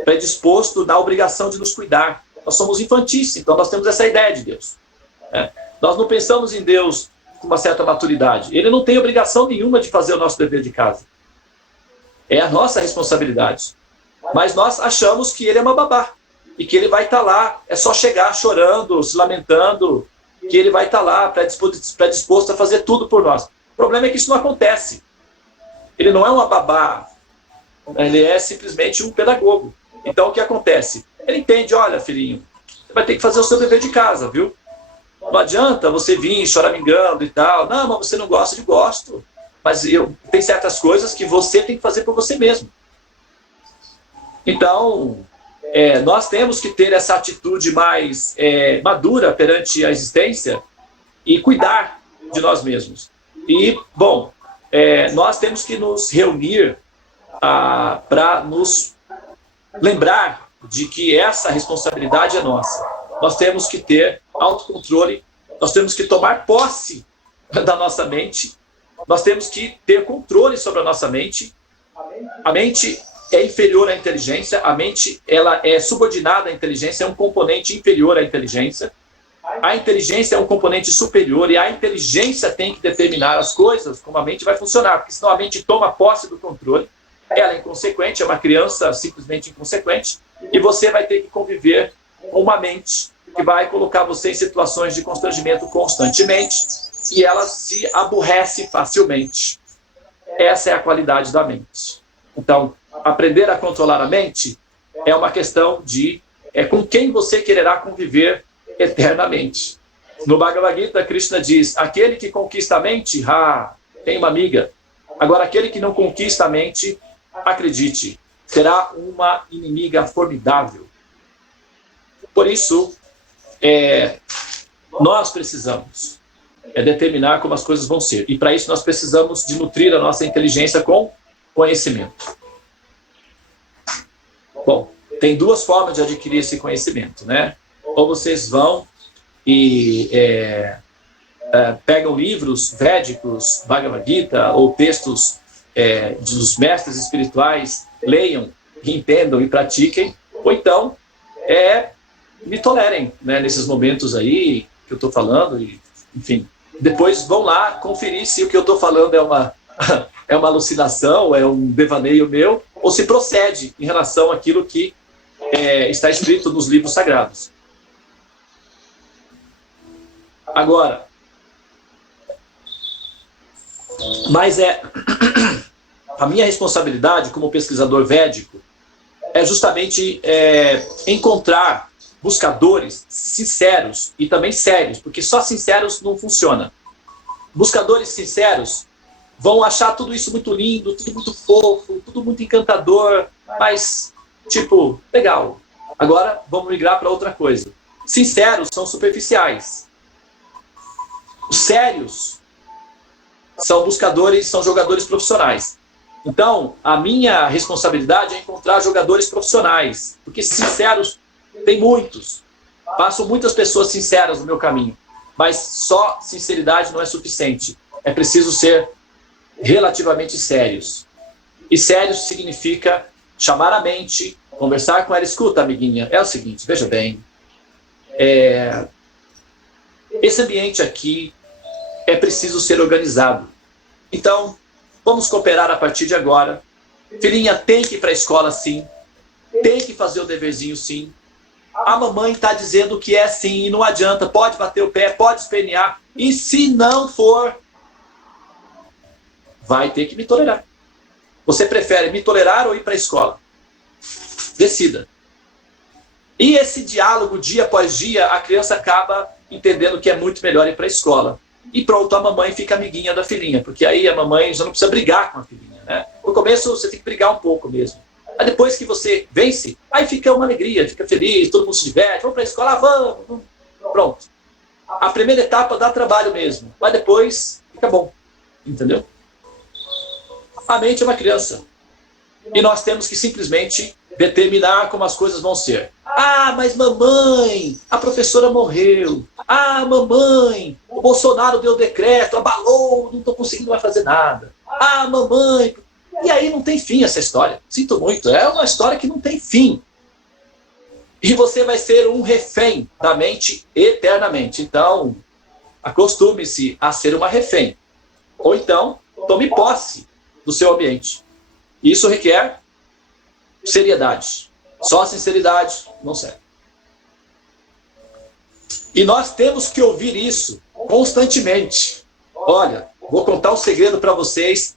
predisposto na obrigação de nos cuidar. Nós somos infantis, então nós temos essa ideia de Deus. Nós não pensamos em Deus com uma certa maturidade. Ele não tem obrigação nenhuma de fazer o nosso dever de casa. É a nossa responsabilidade. Mas nós achamos que ele é uma babá. E que ele vai estar lá, é só chegar chorando, se lamentando, que ele vai estar lá predisposto a fazer tudo por nós. O problema é que isso não acontece. Ele não é uma babá, ele é simplesmente um pedagogo. Então o que acontece? Ele entende, olha filhinho, você vai ter que fazer o seu dever de casa, viu? Não adianta você vir choramingando e tal. Não, mas você não gosta de gosto. Mas tem certas coisas que você tem que fazer por você mesmo. Então, nós temos que ter essa atitude mais madura perante a existência e cuidar de nós mesmos. E, bom, nós temos que nos reunir para nos lembrar de que essa responsabilidade é nossa. Nós temos que ter autocontrole, nós temos que tomar posse da nossa mente, nós temos que ter controle sobre a nossa mente. A mente é inferior à inteligência, a mente ela é subordinada à inteligência, é um componente inferior à inteligência. A inteligência é um componente superior e a inteligência tem que determinar as coisas, como a mente vai funcionar, porque senão a mente toma posse do controle, ela é inconsequente, é uma criança simplesmente inconsequente, e você vai ter que conviver com uma mente que vai colocar você em situações de constrangimento constantemente, e ela se aborrece facilmente. Essa é a qualidade da mente. Então, aprender a controlar a mente é uma questão de com quem você quererá conviver eternamente. No Bhagavad Gita, Krishna diz, aquele que conquista a mente, tem uma amiga. Agora, aquele que não conquista a mente, acredite, será uma inimiga formidável. Por isso, nós precisamos determinar como as coisas vão ser. E para isso nós precisamos de nutrir a nossa inteligência com conhecimento. Bom, tem duas formas de adquirir esse conhecimento, né? Ou vocês vão e pegam livros védicos, Bhagavad Gita, ou textos dos mestres espirituais, leiam, entendam e pratiquem, ou então me tolerem, né, nesses momentos aí que eu estou falando, e, enfim, depois vão lá conferir se o que eu estou falando é uma alucinação, é um devaneio meu, ou se procede em relação àquilo que está escrito nos livros sagrados. Agora, mas a minha responsabilidade como pesquisador védico é justamente encontrar buscadores sinceros e também sérios, porque só sinceros não funciona. Buscadores sinceros vão achar tudo isso muito lindo, tudo muito fofo, tudo muito encantador, mas, tipo, legal. Agora vamos migrar para outra coisa. Sinceros são superficiais. Os sérios são buscadores, são jogadores profissionais. Então, a minha responsabilidade é encontrar jogadores profissionais, porque sinceros tem muitos. Passam muitas pessoas sinceras no meu caminho, mas só sinceridade não é suficiente. É preciso ser relativamente sérios. E sérios significa chamar a mente, conversar com ela. Escuta, amiguinha, é o seguinte, veja bem, esse ambiente aqui é preciso ser organizado. Então, vamos cooperar a partir de agora. Filhinha tem que ir para a escola sim, tem que fazer o deverzinho sim, a mamãe está dizendo que é sim, e não adianta, pode bater o pé, pode espernear, e se não for, vai ter que me tolerar. Você prefere me tolerar ou ir para a escola? Decida. E esse diálogo, dia após dia, a criança acaba entendendo que é muito melhor ir para a escola. E pronto, a mamãe fica amiguinha da filhinha, porque aí a mamãe já não precisa brigar com a filhinha, né? No começo você tem que brigar um pouco mesmo. Aí depois que você vence, aí fica uma alegria, fica feliz, todo mundo se diverte, vamos para a escola, vamos. Pronto. A primeira etapa dá trabalho mesmo, mas depois fica bom, entendeu? A mente é uma criança. E nós temos que simplesmente determinar como as coisas vão ser. Ah, mas mamãe, a professora morreu. Ah, mamãe, o Bolsonaro deu decreto, abalou, não estou conseguindo mais fazer nada. Ah, mamãe. E aí não tem fim essa história. Sinto muito, é uma história que não tem fim. E você vai ser um refém da mente eternamente. Então, acostume-se a ser uma refém. Ou então, tome posse do seu ambiente. Isso requer seriedade. Só sinceridade não serve. E nós temos que ouvir isso constantemente. Olha, vou contar um segredo para vocês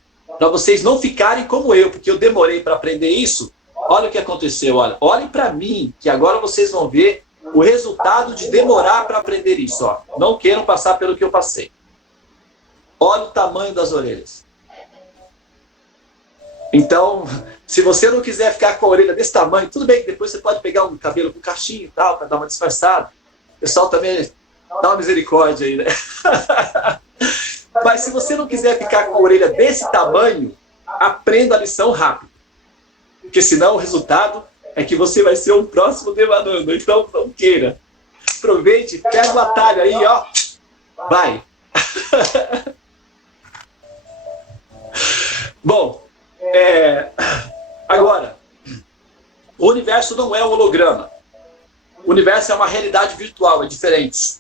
não ficarem como eu, porque eu demorei para aprender isso. Olha o que aconteceu, olhem para mim, que agora vocês vão ver o resultado de demorar para aprender isso. Ó. Não queiram passar pelo que eu passei. Olha o tamanho das orelhas. Então, se você não quiser ficar com a orelha desse tamanho, tudo bem que depois você pode pegar um cabelo com cachinho e tal, para dar uma disfarçada. O pessoal também dá uma misericórdia aí, né? Mas se você não quiser ficar com a orelha desse tamanho, aprenda a lição rápido. Porque senão o resultado é que você vai ser um próximo Devananda. Então, não queira. Aproveite, pega o atalho aí, ó. Vai. Bom, agora, o universo não é um holograma. O universo é uma realidade virtual, é diferente.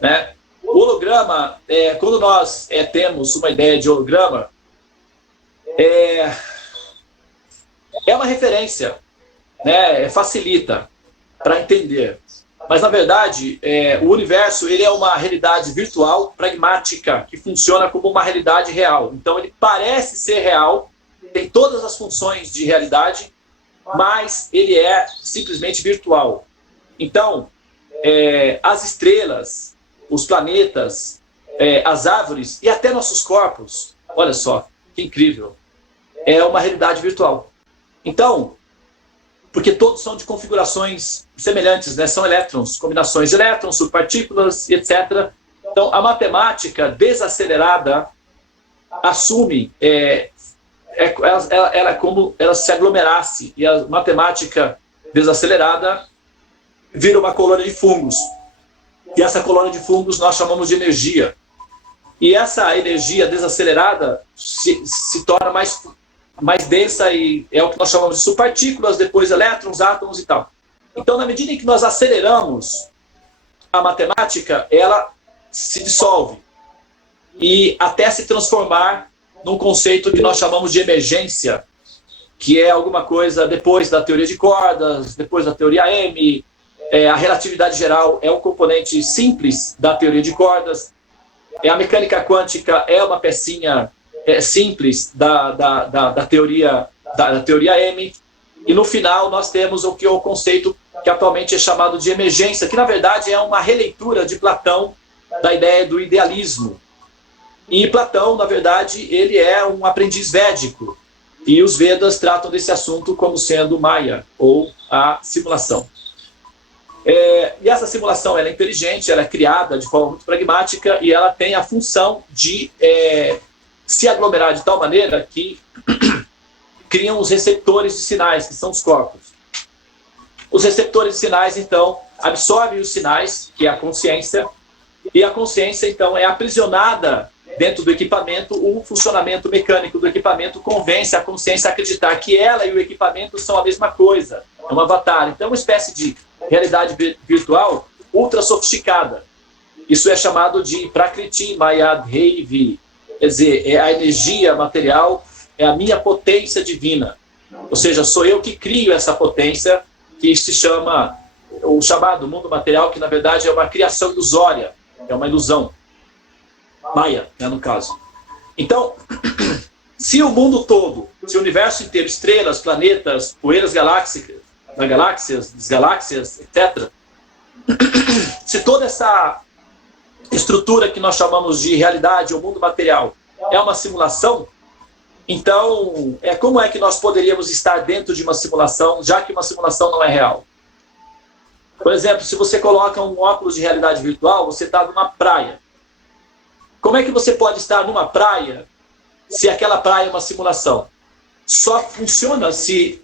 Né? O holograma, quando nós temos uma ideia de holograma, é uma referência, né? Facilita para entender. Mas, na verdade, o universo ele é uma realidade virtual, pragmática, que funciona como uma realidade real. Então, ele parece ser real, tem todas as funções de realidade, mas ele é simplesmente virtual. Então, as estrelas, os planetas, as árvores e até nossos corpos, olha só, que incrível, é uma realidade virtual. Então, porque todos são de configurações semelhantes, né? São elétrons, combinações de elétrons, subpartículas, etc. Então, a matemática desacelerada assume, ela é como ela se aglomerasse, e a matemática desacelerada vira uma colônia de fungos. E essa colônia de fungos nós chamamos de energia. E essa energia desacelerada se torna mais densa e é o que nós chamamos de subpartículas, depois elétrons, átomos e tal. Então, na medida em que nós aceleramos a matemática, ela se dissolve e até se transformar num conceito que nós chamamos de emergência, que é alguma coisa depois da teoria de cordas, depois da teoria M. A relatividade geral é um componente simples da teoria de cordas. A mecânica quântica é uma pecinha simples da teoria M. E no final nós temos o que é o conceito que atualmente é chamado de emergência, que na verdade é uma releitura de Platão da ideia do idealismo. E Platão, na verdade, ele é um aprendiz védico. E os Vedas tratam desse assunto como sendo Maya, ou a simulação. E essa simulação ela é inteligente, ela é criada de forma muito pragmática e ela tem a função de se aglomerar de tal maneira que criam os receptores de sinais, que são os corpos. Os receptores de sinais, então, absorvem os sinais, que é a consciência, e a consciência, então, é aprisionada dentro do equipamento. O funcionamento mecânico do equipamento convence a consciência a acreditar que ela e o equipamento são a mesma coisa, é um avatar. Então, é uma espécie de realidade virtual ultra sofisticada. Isso é chamado de Prakriti Mayadhevi, quer dizer, é a energia material, é a minha potência divina. Ou seja, sou eu que crio essa potência que se chama o chamado mundo material, que na verdade é uma criação ilusória, é uma ilusão. Maia, né, no caso. Então, se o mundo todo, se o universo inteiro, estrelas, planetas, poeiras galáxias, desgaláxias, etc., se toda essa estrutura que nós chamamos de realidade ou mundo material é uma simulação, então, como é que nós poderíamos estar dentro de uma simulação, já que uma simulação não é real? Por exemplo, se você coloca um óculos de realidade virtual, você está numa praia. Como é que você pode estar numa praia se aquela praia é uma simulação? Só funciona se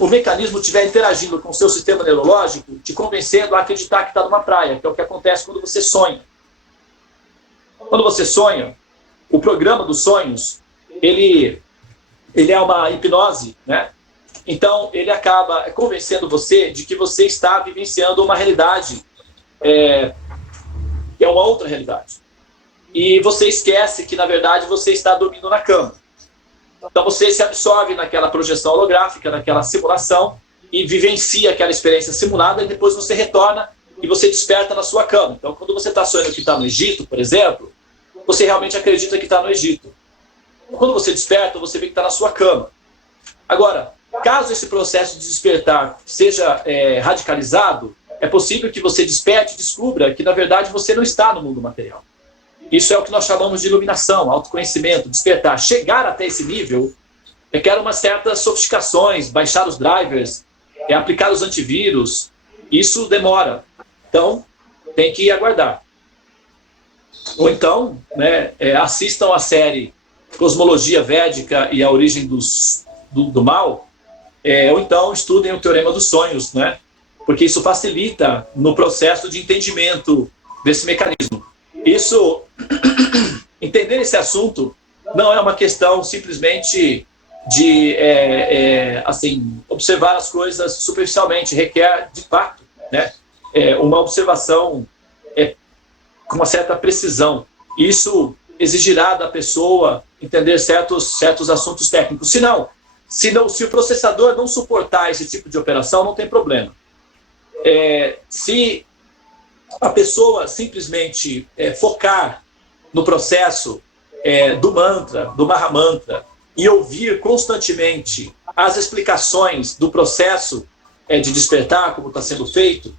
o mecanismo estiver interagindo com o seu sistema neurológico, te convencendo a acreditar que está numa praia, que é o que acontece quando você sonha. Quando você sonha, o programa dos sonhos, ele é uma hipnose, né? Então, ele acaba convencendo você de que você está vivenciando uma realidade, que é uma outra realidade. E você esquece que, na verdade, você está dormindo na cama. Então, você se absorve naquela projeção holográfica, naquela simulação, e vivencia aquela experiência simulada, e depois você retorna e você desperta na sua cama. Então, quando você está sonhando que está no Egito, por exemplo, você realmente acredita que está no Egito. Quando você desperta, você vê que está na sua cama. Agora, caso esse processo de despertar seja radicalizado, é possível que você desperte e descubra que, na verdade, você não está no mundo material. Isso é o que nós chamamos de iluminação, autoconhecimento, despertar. Chegar até esse nível requer umas certas sofisticações, baixar os drivers, aplicar os antivírus. Isso demora. Então, tem que aguardar. Ou então, né, assistam a série Cosmologia Védica e a Origem do Mal, ou então estudem o Teorema dos Sonhos, né? Porque isso facilita no processo de entendimento desse mecanismo. Isso, entender esse assunto não é uma questão simplesmente de assim, observar as coisas superficialmente, requer, de fato, né, uma observação com uma certa precisão. Isso exigirá da pessoa entender certos assuntos técnicos. Se o processador não suportar esse tipo de operação, não tem problema. Se a pessoa simplesmente focar no processo do mantra, do Mahamantra, e ouvir constantemente as explicações do processo de despertar, como está sendo feito,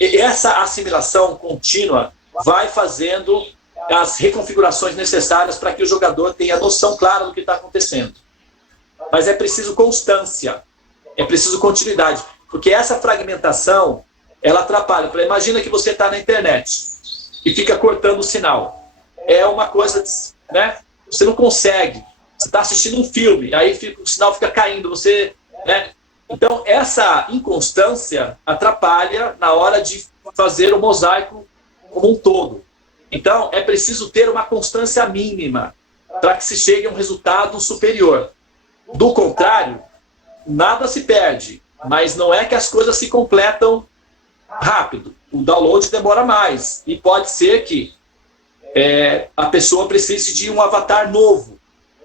essa assimilação contínua vai fazendo as reconfigurações necessárias para que o jogador tenha noção clara do que está acontecendo. Mas é preciso constância, é preciso continuidade, porque essa fragmentação, ela atrapalha. Imagina que você está na internet e fica cortando o sinal. É uma coisa, né? Você não consegue. Você está assistindo um filme, aí o sinal fica caindo, né? Então, essa inconstância atrapalha na hora de fazer o mosaico como um todo. Então, é preciso ter uma constância mínima para que se chegue a um resultado superior. Do contrário, nada se perde, mas não é que as coisas se completam rápido. O download demora mais, e pode ser que a pessoa precise de um avatar novo,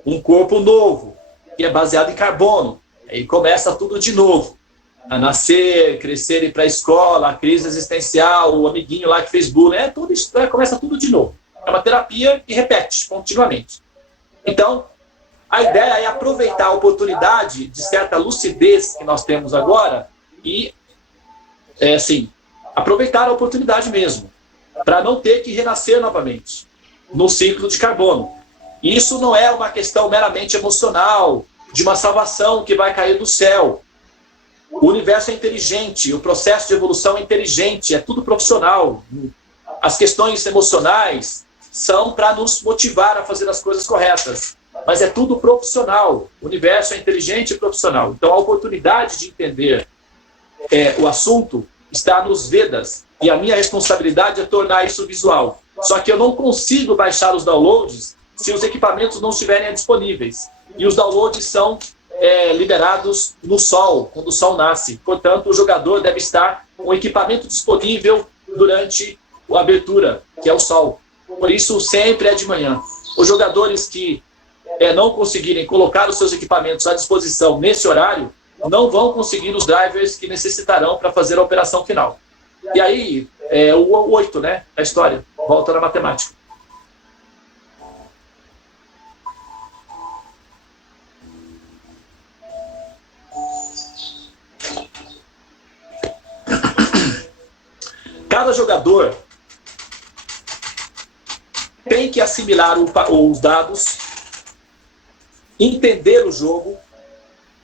um corpo novo, que é baseado em carbono. Aí começa tudo de novo. A nascer, crescer, ir para a escola, a crise existencial, o amiguinho lá que fez bullying, tudo isso, começa tudo de novo. É uma terapia que repete continuamente. Então, a ideia é aproveitar a oportunidade de certa lucidez que nós temos agora e, assim, aproveitar a oportunidade mesmo, para não ter que renascer novamente no ciclo de carbono. E isso não é uma questão meramente emocional, de uma salvação que vai cair do céu. O universo é inteligente, o processo de evolução é inteligente, é tudo profissional. As questões emocionais são para nos motivar a fazer as coisas corretas, mas é tudo profissional. O universo é inteligente e profissional. Então a oportunidade de entender o assunto está nos Vedas, e a minha responsabilidade é tornar isso visual. Só que eu não consigo baixar os downloads se os equipamentos não estiverem disponíveis. E os downloads são liberados no Sol, quando o Sol nasce. Portanto, o jogador deve estar com o equipamento disponível durante a abertura, que é o Sol. Por isso, sempre é de manhã. Os jogadores que não conseguirem colocar os seus equipamentos à disposição nesse horário, não vão conseguir os drivers que necessitarão para fazer a operação final. E aí, é o 8, né? A história. Volta na matemática. Cada jogador tem que assimilar os dados, entender o jogo,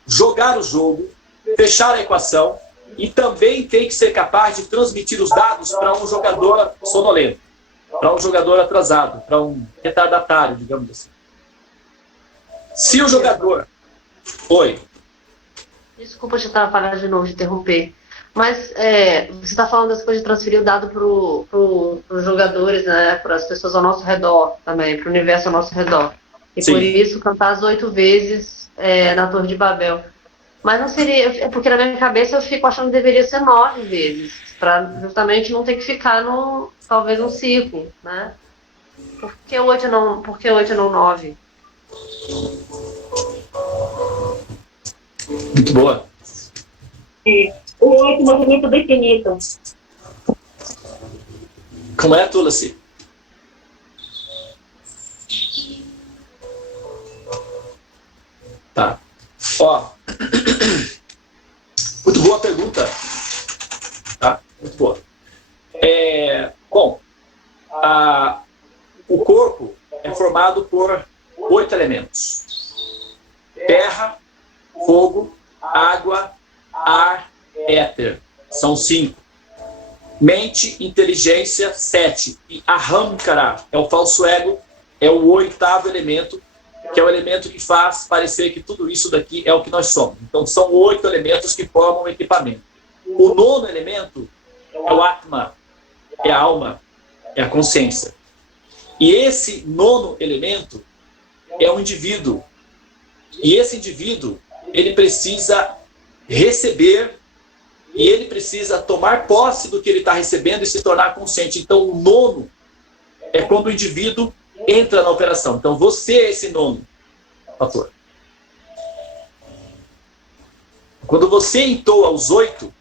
jogar o jogo, fechar a equação e também tem que ser capaz de transmitir os dados para um jogador sonolento, para um jogador atrasado, para um retardatário, digamos assim. Se o jogador... Oi. Desculpa te atrapalhar de novo, de interromper. Mas você está falando das coisas de transferir o dado para os jogadores, né, para as pessoas ao nosso redor também, para o universo ao nosso redor. E Sim. Por isso cantar as 8 vezes na Torre de Babel. Mas não seria, porque na minha cabeça eu fico achando que deveria ser 9 vezes, para justamente não ter que ficar talvez um ciclo, né? Por que 8 e não 9? Muito boa. O 8, movimento definido. Como é, Tulasi? Tá. Ó. Muito boa pergunta. Tá? Muito boa. Bom, o corpo é formado por 8 elementos: terra, fogo, água, ar, éter. São 5. Mente, inteligência, 7. E ahamkara, é o falso ego, é o 8º elemento, que é o elemento que faz parecer que tudo isso daqui é o que nós somos. Então são 8 elementos que formam o equipamento. O 9º elemento é o Atma, é a alma, é a consciência. E esse 9º elemento é um indivíduo. E esse indivíduo, ele precisa receber e ele precisa tomar posse do que ele está recebendo e se tornar consciente. Então, o 9º é quando o indivíduo entra na operação. Então, você é esse 9º fator. Quando você entoa os 8,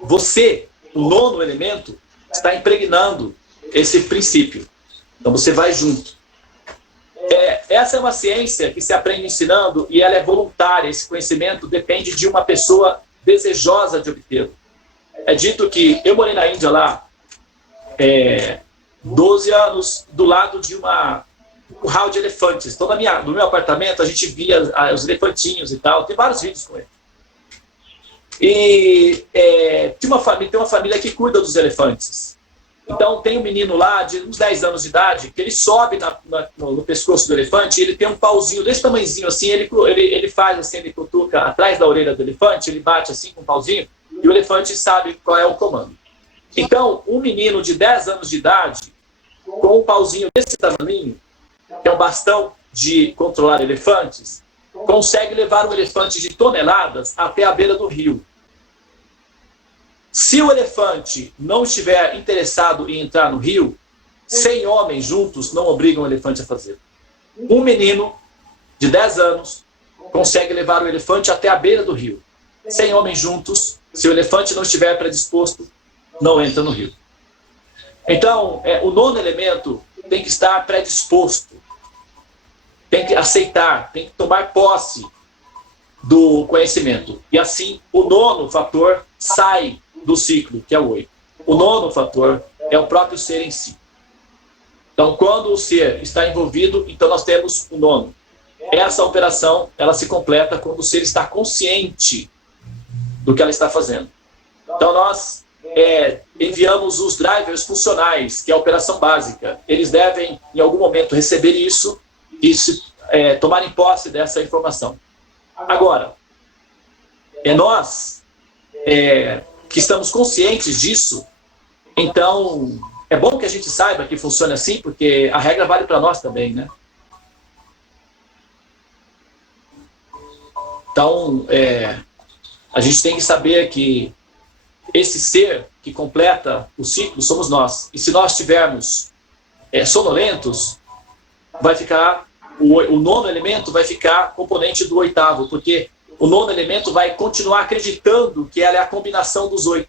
você, o 9º elemento, está impregnando esse princípio. Então, você vai junto. Essa é uma ciência que se aprende ensinando e ela é voluntária. Esse conhecimento depende de uma pessoa desejosa de obtê-lo. É dito que eu morei na Índia lá 12 anos do lado de um curral de elefantes. Então, no meu apartamento a gente via os elefantinhos e tal. Tem vários vídeos com ele. E tem uma família que cuida dos elefantes. Então tem um menino lá de uns 10 anos de idade que ele sobe no pescoço do elefante e ele tem um pauzinho desse tamanhozinho assim, ele faz assim, ele cutuca atrás da orelha do elefante, ele bate assim com um pauzinho e o elefante sabe qual é o comando. Então um menino de 10 anos de idade com um pauzinho desse tamanho, que é um bastão de controlar elefantes, consegue levar um elefante de toneladas até a beira do rio. Se o elefante não estiver interessado em entrar no rio, 100 homens juntos não obrigam o elefante a fazer. Um menino de 10 anos consegue levar o elefante até a beira do rio. 100 homens juntos, se o elefante não estiver predisposto, não entra no rio. Então, o 9º elemento tem que estar predisposto, tem que aceitar, tem que tomar posse do conhecimento. E assim, o 9º fator sai do ciclo, que é o 8. O 9º fator é o próprio ser em si. Então, quando o ser está envolvido, então nós temos o 9º. Essa operação, ela se completa quando o ser está consciente do que ela está fazendo. Então, nós enviamos os drivers funcionais, que é a operação básica. Eles devem, em algum momento, receber isso e tomarem posse dessa informação. Agora, nós que estamos conscientes disso, então é bom que a gente saiba que funciona assim, porque a regra vale para nós também, né? Então, a gente tem que saber que esse ser que completa o ciclo somos nós. E se nós estivermos sonolentos, vai ficar o 9º elemento vai ficar componente do 8º, porque o nono elemento vai continuar acreditando que ela é a combinação dos 8.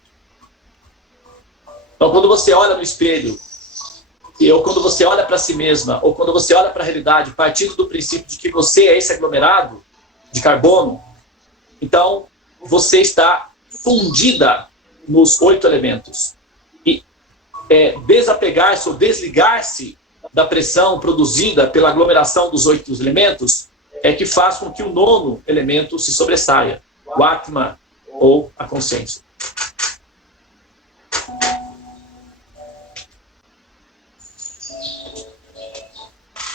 Então, quando você olha no espelho, ou quando você olha para si mesma, ou quando você olha para a realidade, partindo do princípio de que você é esse aglomerado de carbono, então você está fundida nos 8 elementos. E desapegar-se ou desligar-se da pressão produzida pela aglomeração dos 8 elementos é que faz com que o nono elemento se sobressaia, o Atma, ou a consciência.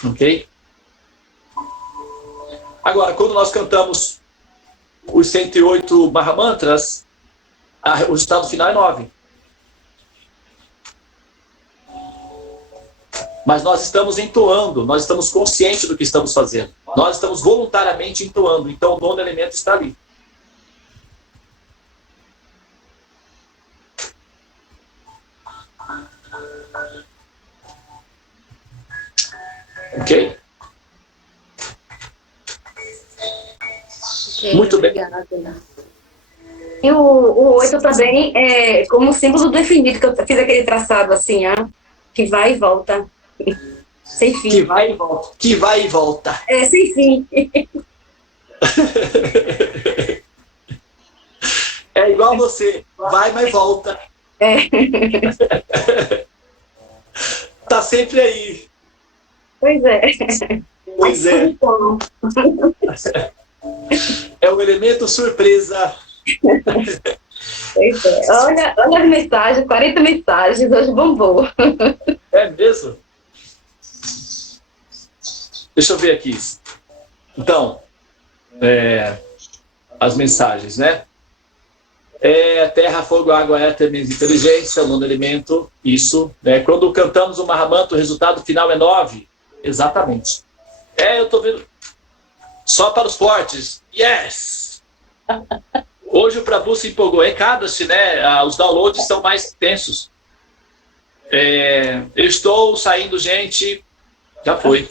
Ok? Agora, quando nós cantamos os 108 Mahamantras, o resultado final é 9. Mas nós estamos entoando, nós estamos conscientes do que estamos fazendo. Nós estamos voluntariamente entoando, então o nono elemento está ali. Ok? Muito bem. Obrigada. E o 8 também é como símbolo do infinito, que eu fiz aquele traçado assim, ó, que vai e volta. Sem fim. Que vai e volta. Que vai e volta. É, sem fim. É igual você. Vai, mas volta. É. Tá sempre aí. Pois é. Pois é. É um elemento surpresa. Pois é. Olha as mensagens, 40 mensagens, hoje bombou. É mesmo? Deixa eu ver aqui. Então, as mensagens, né? Terra, fogo, água, éter, inteligência, o nono elemento, isso. Né? Quando cantamos o Mahamantra, o resultado final é 9. Exatamente. Eu tô vendo. Só para os fortes. Yes! Hoje o Prabhu se empolgou. Cada-se, né? Os downloads são mais tensos. Eu estou saindo, gente. Já foi.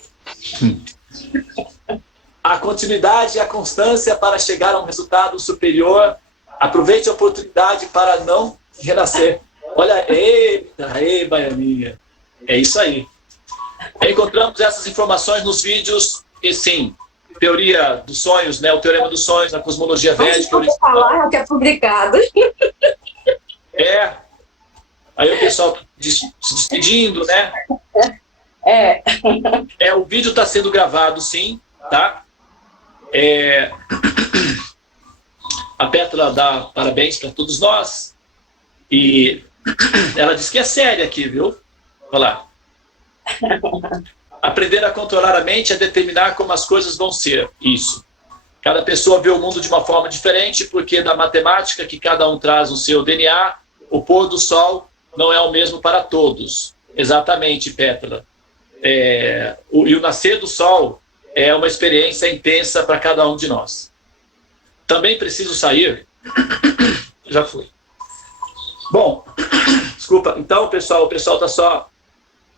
A continuidade e a constância para chegar a um resultado superior. Aproveite a oportunidade para não renascer. Olha, eita, baianinha. É isso aí. Encontramos essas informações nos vídeos, e sim, teoria dos sonhos, né? O teorema dos sonhos, a cosmologia védica. Vamos falar o que é publicado. Aí o pessoal se despedindo, né? O vídeo está sendo gravado, sim, tá? A Pétala dá parabéns para todos nós. E ela diz que é séria aqui, viu? Olha lá. Aprender a controlar a mente é determinar como as coisas vão ser. Isso. Cada pessoa vê o mundo de uma forma diferente, porque da matemática que cada um traz no seu DNA, o pôr do sol não é o mesmo para todos. Exatamente, Pétala. E o nascer do sol é uma experiência intensa para cada um de nós. Também preciso sair. Já fui. Bom, desculpa. Então, o pessoal está só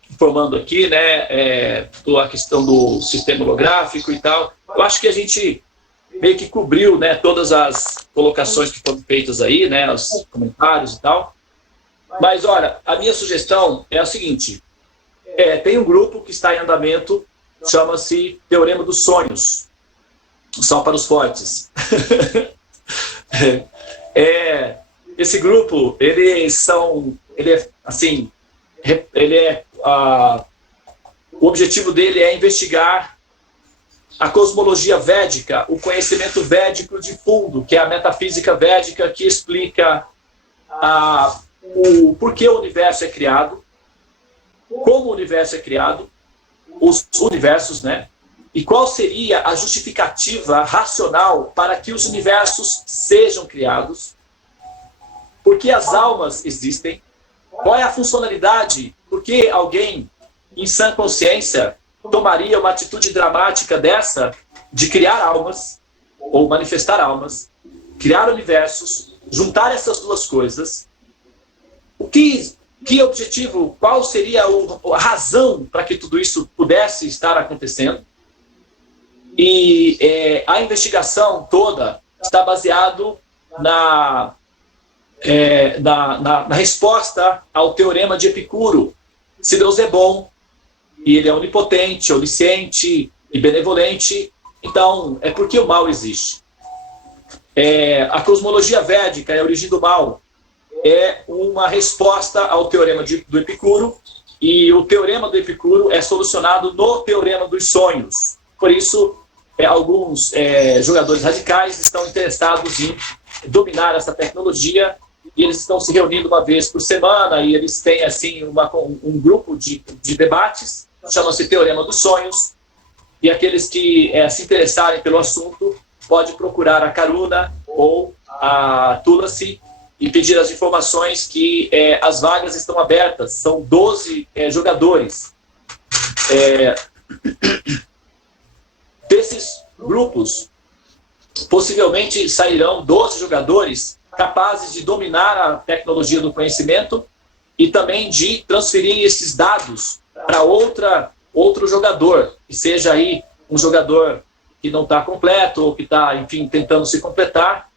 informando aqui, né, a questão do sistema holográfico e tal. Eu acho que a gente meio que cobriu, né, todas as colocações que foram feitas aí, né, os comentários e tal. Mas, olha, a minha sugestão é a seguinte. Tem um grupo que está em andamento, chama-se Teorema dos Sonhos. Só para os fortes. Esse grupo, o objetivo dele é investigar a cosmologia védica, o conhecimento védico de fundo, que é a metafísica védica, que explica o porquê o universo é criado, como o universo é criado, os universos, né? E qual seria a justificativa racional para que os universos sejam criados? Por que as almas existem? Qual é a funcionalidade? Por que alguém, em sã consciência, tomaria uma atitude dramática dessa de criar almas, ou manifestar almas, criar universos, juntar essas duas coisas? Que objetivo, qual seria a razão para que tudo isso pudesse estar acontecendo? E a investigação toda está baseado na resposta ao teorema de Epicuro. Se Deus é bom, e ele é onipotente, onisciente e benevolente, então é porque o mal existe. A cosmologia védica, a origem do mal, é uma resposta ao teorema do Epicuro, e o teorema do Epicuro é solucionado no teorema dos sonhos. Por isso, alguns jogadores radicais estão interessados em dominar essa tecnologia, e eles estão se reunindo uma vez por semana, e eles têm assim um grupo de debates, chama-se Teorema dos Sonhos, e aqueles que se interessarem pelo assunto pode procurar a Karuna ou a Tulasi e pedir as informações, que as vagas estão abertas, são 12 jogadores. Desses grupos, possivelmente sairão 12 jogadores capazes de dominar a tecnologia do conhecimento e também de transferir esses dados para outro jogador, que seja aí um jogador que não está completo ou que está, enfim, tentando se completar.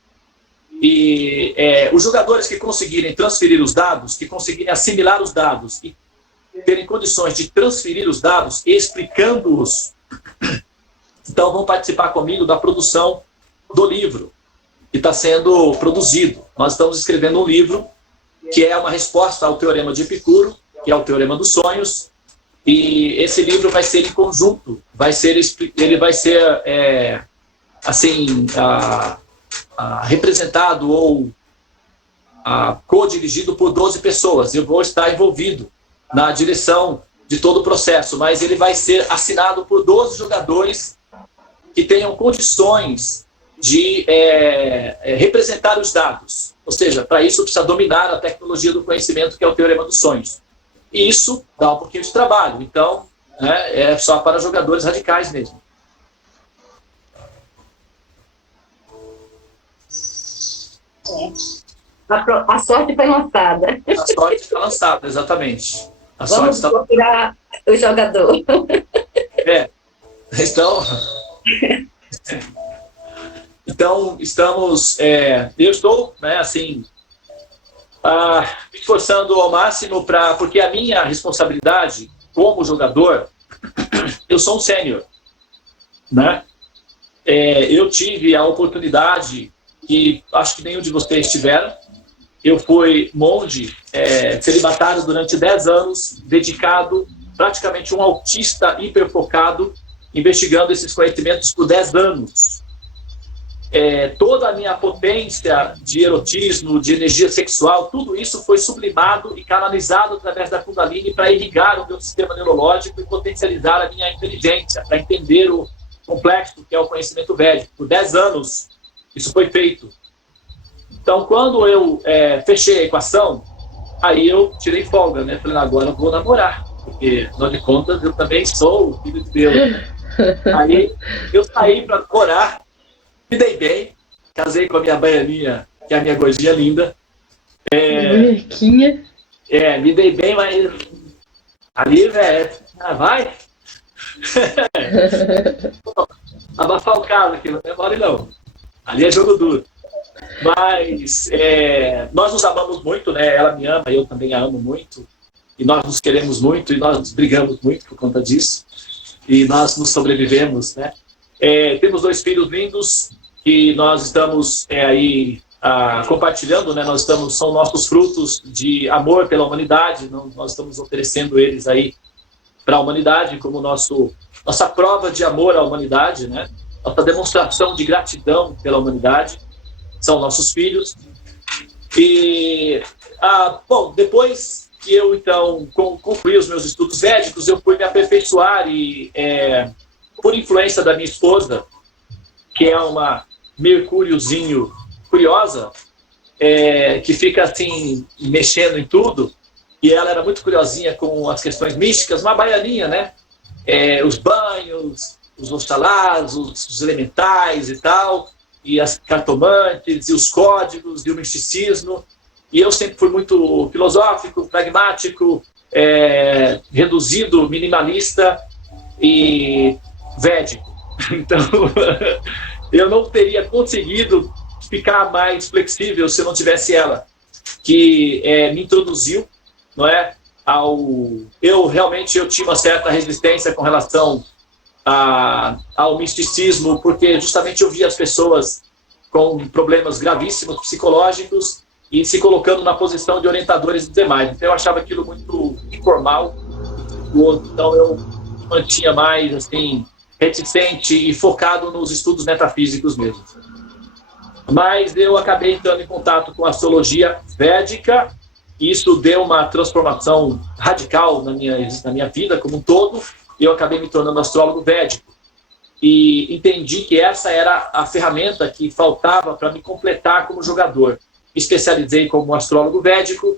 E os jogadores que conseguirem transferir os dados, que conseguirem assimilar os dados e terem condições de transferir os dados, explicando-os, então vão participar comigo da produção do livro que está sendo produzido. Nós estamos escrevendo um livro que é uma resposta ao teorema de Epicuro, que é o teorema dos sonhos, e esse livro vai ser em conjunto, ele vai ser assim, representado ou co-dirigido por 12 pessoas. Eu vou estar envolvido na direção de todo o processo, mas ele vai ser assinado por 12 jogadores que tenham condições de representar os dados. Ou seja, para isso precisa dominar a tecnologia do conhecimento, que é o teorema dos sonhos. E isso dá um pouquinho de trabalho. Então, é só para jogadores radicais mesmo. A sorte foi lançada. A sorte está lançada, exatamente. Vamos procurar o jogador. Então estamos... eu estou, assim, me esforçando ao máximo porque a minha responsabilidade como jogador, eu sou um sênior, né? Eu tive a oportunidade, que acho que nenhum de vocês tiveram. Eu fui monge celibatário durante 10 anos, dedicado, praticamente um autista hiperfocado, investigando esses conhecimentos por 10 anos. Toda a minha potência de erotismo, de energia sexual, tudo isso foi sublimado e canalizado através da Kundalini para irrigar o meu sistema neurológico e potencializar a minha inteligência, para entender o complexo que é o conhecimento védico. Por 10 anos isso foi feito. Então, quando eu fechei a equação, aí eu tirei folga, né? Falei, agora eu vou namorar, porque, afinal de contas, eu também sou o filho de Deus. Aí eu saí para namorar, me dei bem, casei com a minha baianinha, que é a minha gordinha linda. Bonequinha. Me dei bem, mas ali, velho, vai. Abafar o caso aqui, não demore não. Ali é jogo duro. Mas nós nos amamos muito, né? Ela me ama, eu também a amo muito. E nós nos queremos muito, e nós brigamos muito por conta disso. E nós nos sobrevivemos, né? Temos 2 filhos lindos que nós estamos aí compartilhando, né? São nossos frutos de amor pela humanidade. Nós estamos oferecendo eles aí para a humanidade como nossa prova de amor à humanidade, né? Nossa demonstração de gratidão pela humanidade. São nossos filhos. E, depois que eu, então, concluí os meus estudos védicos, eu fui me aperfeiçoar e, por influência da minha esposa, que é uma mercúriozinho curiosa, que fica, assim, mexendo em tudo, e ela era muito curiosinha com as questões místicas, uma baianinha, né? Os banhos, os oxalás, os elementais e tal, e as cartomantes, e os códigos, e o misticismo. E eu sempre fui muito filosófico, pragmático, reduzido, minimalista e védico. Então, eu não teria conseguido ficar mais flexível se eu não tivesse ela, que me introduziu, não é? Eu realmente tinha uma certa resistência com relação ao misticismo, porque justamente eu via as pessoas com problemas gravíssimos psicológicos e se colocando na posição de orientadores dos demais. Então eu achava aquilo muito informal, então eu me mantinha mais assim, reticente e focado nos estudos metafísicos mesmo. Mas eu acabei entrando em contato com a astrologia védica, e isso deu uma transformação radical na minha vida como um todo, e eu acabei me tornando astrólogo védico. E entendi que essa era a ferramenta que faltava para me completar como jogador. Me especializei como astrólogo védico,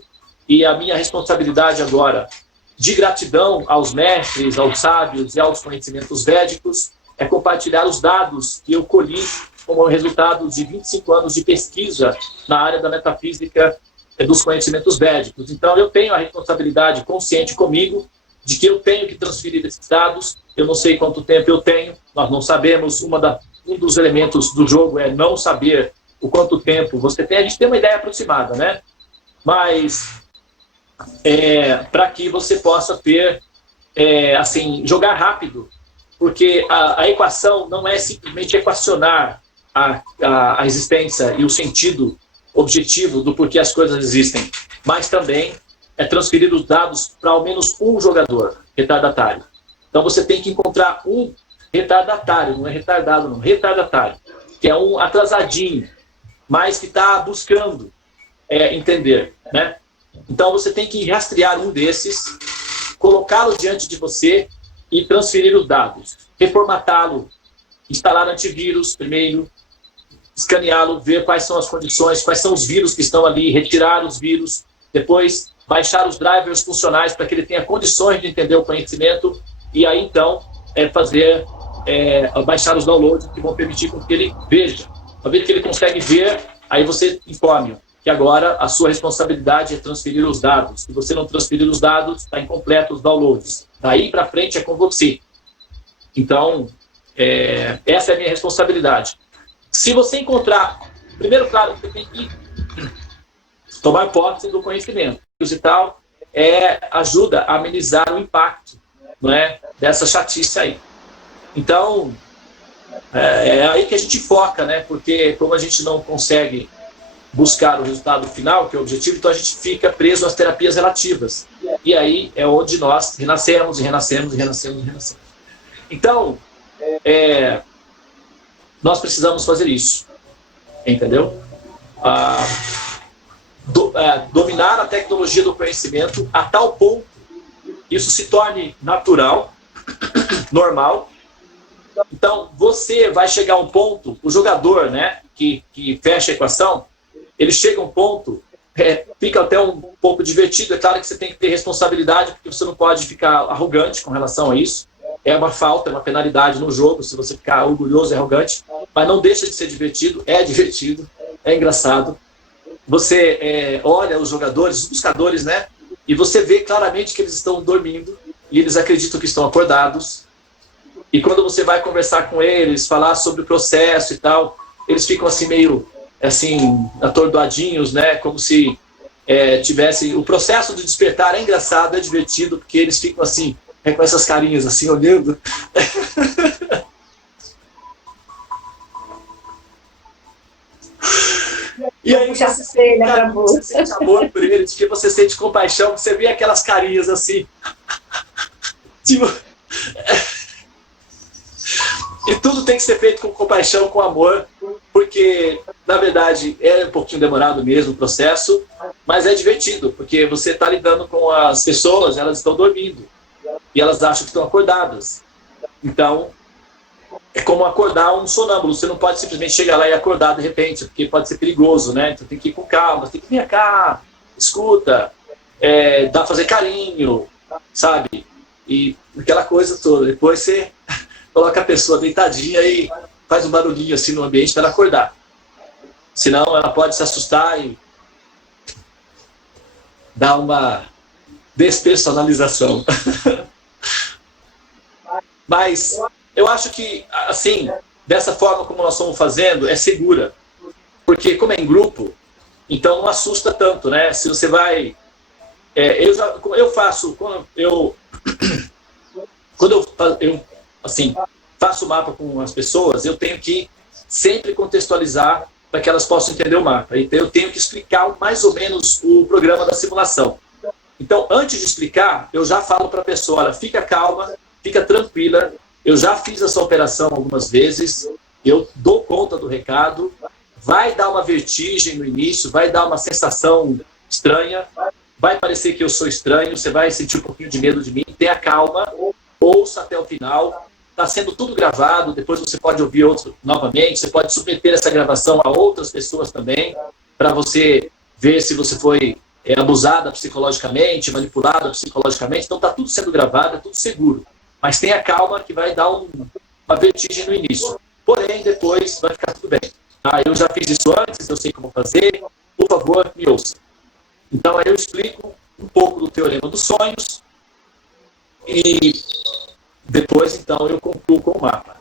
e a minha responsabilidade agora, de gratidão aos mestres, aos sábios e aos conhecimentos védicos, é compartilhar os dados que eu colhi como resultado de 25 anos de pesquisa na área da metafísica dos conhecimentos védicos. Então, eu tenho a responsabilidade consciente comigo de que eu tenho que transferir esses dados. Eu não sei quanto tempo eu tenho, nós não sabemos. Um dos elementos do jogo é não saber o quanto tempo você tem. A gente tem uma ideia aproximada, né? Mas para que você possa ter, assim, jogar rápido, porque a equação não é simplesmente equacionar a existência e o sentido objetivo do porquê as coisas existem, mas também é transferir os dados para ao menos um jogador retardatário. Então você tem que encontrar um retardatário, não é retardado não, retardatário, que é um atrasadinho, mas que está buscando entender, né? Então você tem que rastrear um desses, colocá-lo diante de você e transferir os dados, reformatá-lo, instalar antivírus primeiro, escaneá-lo, ver quais são as condições, quais são os vírus que estão ali, retirar os vírus, depois baixar os drivers funcionais para que ele tenha condições de entender o conhecimento, e aí então baixar os downloads que vão permitir com que ele veja. Uma vez que ele consegue ver, aí você informe que agora a sua responsabilidade é transferir os dados. Se você não transferir os dados, está incompleto os downloads. Daí para frente é com você. Então, essa é a minha responsabilidade. Se você encontrar... Primeiro, claro, você tem que tomar posse do conhecimento. E tal ajuda a amenizar o impacto, não é, dessa chatice aí. Então, é aí que a gente foca, né? Porque como a gente não consegue buscar o resultado final, que é o objetivo, então a gente fica preso às terapias relativas. E aí é onde nós renascemos, e renascemos, e renascemos, e renascemos. Então, nós precisamos fazer isso, entendeu? Dominar a tecnologia do conhecimento a tal ponto que isso se torne natural, normal. Então, você vai chegar a um ponto, o jogador, né, que fecha a equação, ele chega a um ponto, fica até um pouco divertido. É claro que você tem que ter responsabilidade, porque você não pode ficar arrogante com relação a isso. É uma falta, é uma penalidade no jogo, se você ficar orgulhoso e arrogante, mas não deixa de ser divertido, é engraçado. Você olha os jogadores, os buscadores, né, e você vê claramente que eles estão dormindo, e eles acreditam que estão acordados. E quando você vai conversar com eles, falar sobre o processo e tal, eles ficam assim meio assim, atordoadinhos, né? Como se tivesse... O processo de despertar é engraçado, é divertido, porque eles ficam assim, com essas carinhas assim, olhando. E aí você sente amor por eles, porque você sente compaixão, você vê aquelas carinhas assim. Tipo... E tudo tem que ser feito com compaixão, com amor, porque, na verdade, é um pouquinho demorado mesmo o processo, mas é divertido, porque você está lidando com as pessoas, elas estão dormindo, e elas acham que estão acordadas. Então, é como acordar um sonâmbulo, você não pode simplesmente chegar lá e acordar de repente, porque pode ser perigoso, né? Então tem que ir com calma, tem que vir cá, escuta, fazer carinho, sabe? E aquela coisa toda. Depois você coloca a pessoa deitadinha e faz um barulhinho assim no ambiente para ela acordar. Senão ela pode se assustar e dar uma despersonalização. Mas eu acho que, assim, dessa forma como nós estamos fazendo, é segura. Porque como é em grupo, então não assusta tanto, né? Se você vai... eu faço, quando eu assim, faço mapa com as pessoas, eu tenho que sempre contextualizar para que elas possam entender o mapa. Então eu tenho que explicar mais ou menos o programa da simulação. Então, antes de explicar, eu já falo para a pessoa, olha, fica calma, fica tranquila, eu já fiz essa operação algumas vezes, eu dou conta do recado, vai dar uma vertigem no início, vai dar uma sensação estranha, vai parecer que eu sou estranho, você vai sentir um pouquinho de medo de mim, tenha calma, ouça até o final, está sendo tudo gravado, depois você pode ouvir outro novamente, você pode submeter essa gravação a outras pessoas também, para você ver se você foi abusada psicologicamente, manipulada psicologicamente, então está tudo sendo gravado, é tudo seguro. Mas tenha calma que vai dar uma vertigem no início. Porém, depois vai ficar tudo bem. Tá? Eu já fiz isso antes, eu sei como fazer, por favor, me ouça. Então, aí eu explico um pouco do teorema dos sonhos e depois, então, eu concluo com o mapa.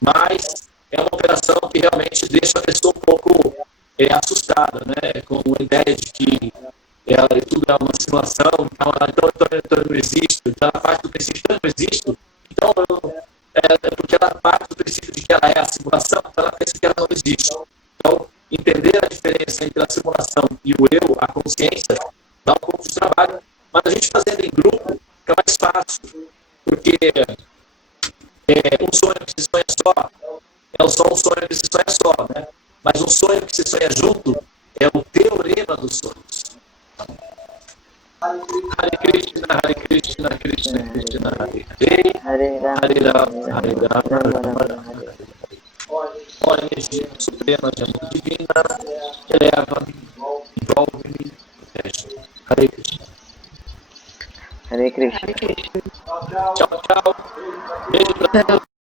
Mas é uma operação que realmente deixa a pessoa um pouco assustada, né? Com a ideia de que tudo é uma simulação, então eu não existo, então ela parte do princípio que eu não existo, então porque ela parte do princípio de que ela é a simulação, então ela pensa que ela não existe. Então, entender a diferença entre a simulação e o eu, a consciência, dá um pouco de trabalho, mas a gente fazendo em grupo fica mais fácil, porque um sonho que se sonha só é só um sonho que se sonha só, né? Mas um sonho que se sonha junto é o teorema dos sonhos. Hare Krishna, Hare Krishna, Krishna Krishna, Hare Hare, Hare Rama, Hare Rama. Ó energia suprema de amor divina, eleva-me, envolve-me, protege. Hare Krishna. Hare Krishna. Tchau, tchau. Beijo pra todos.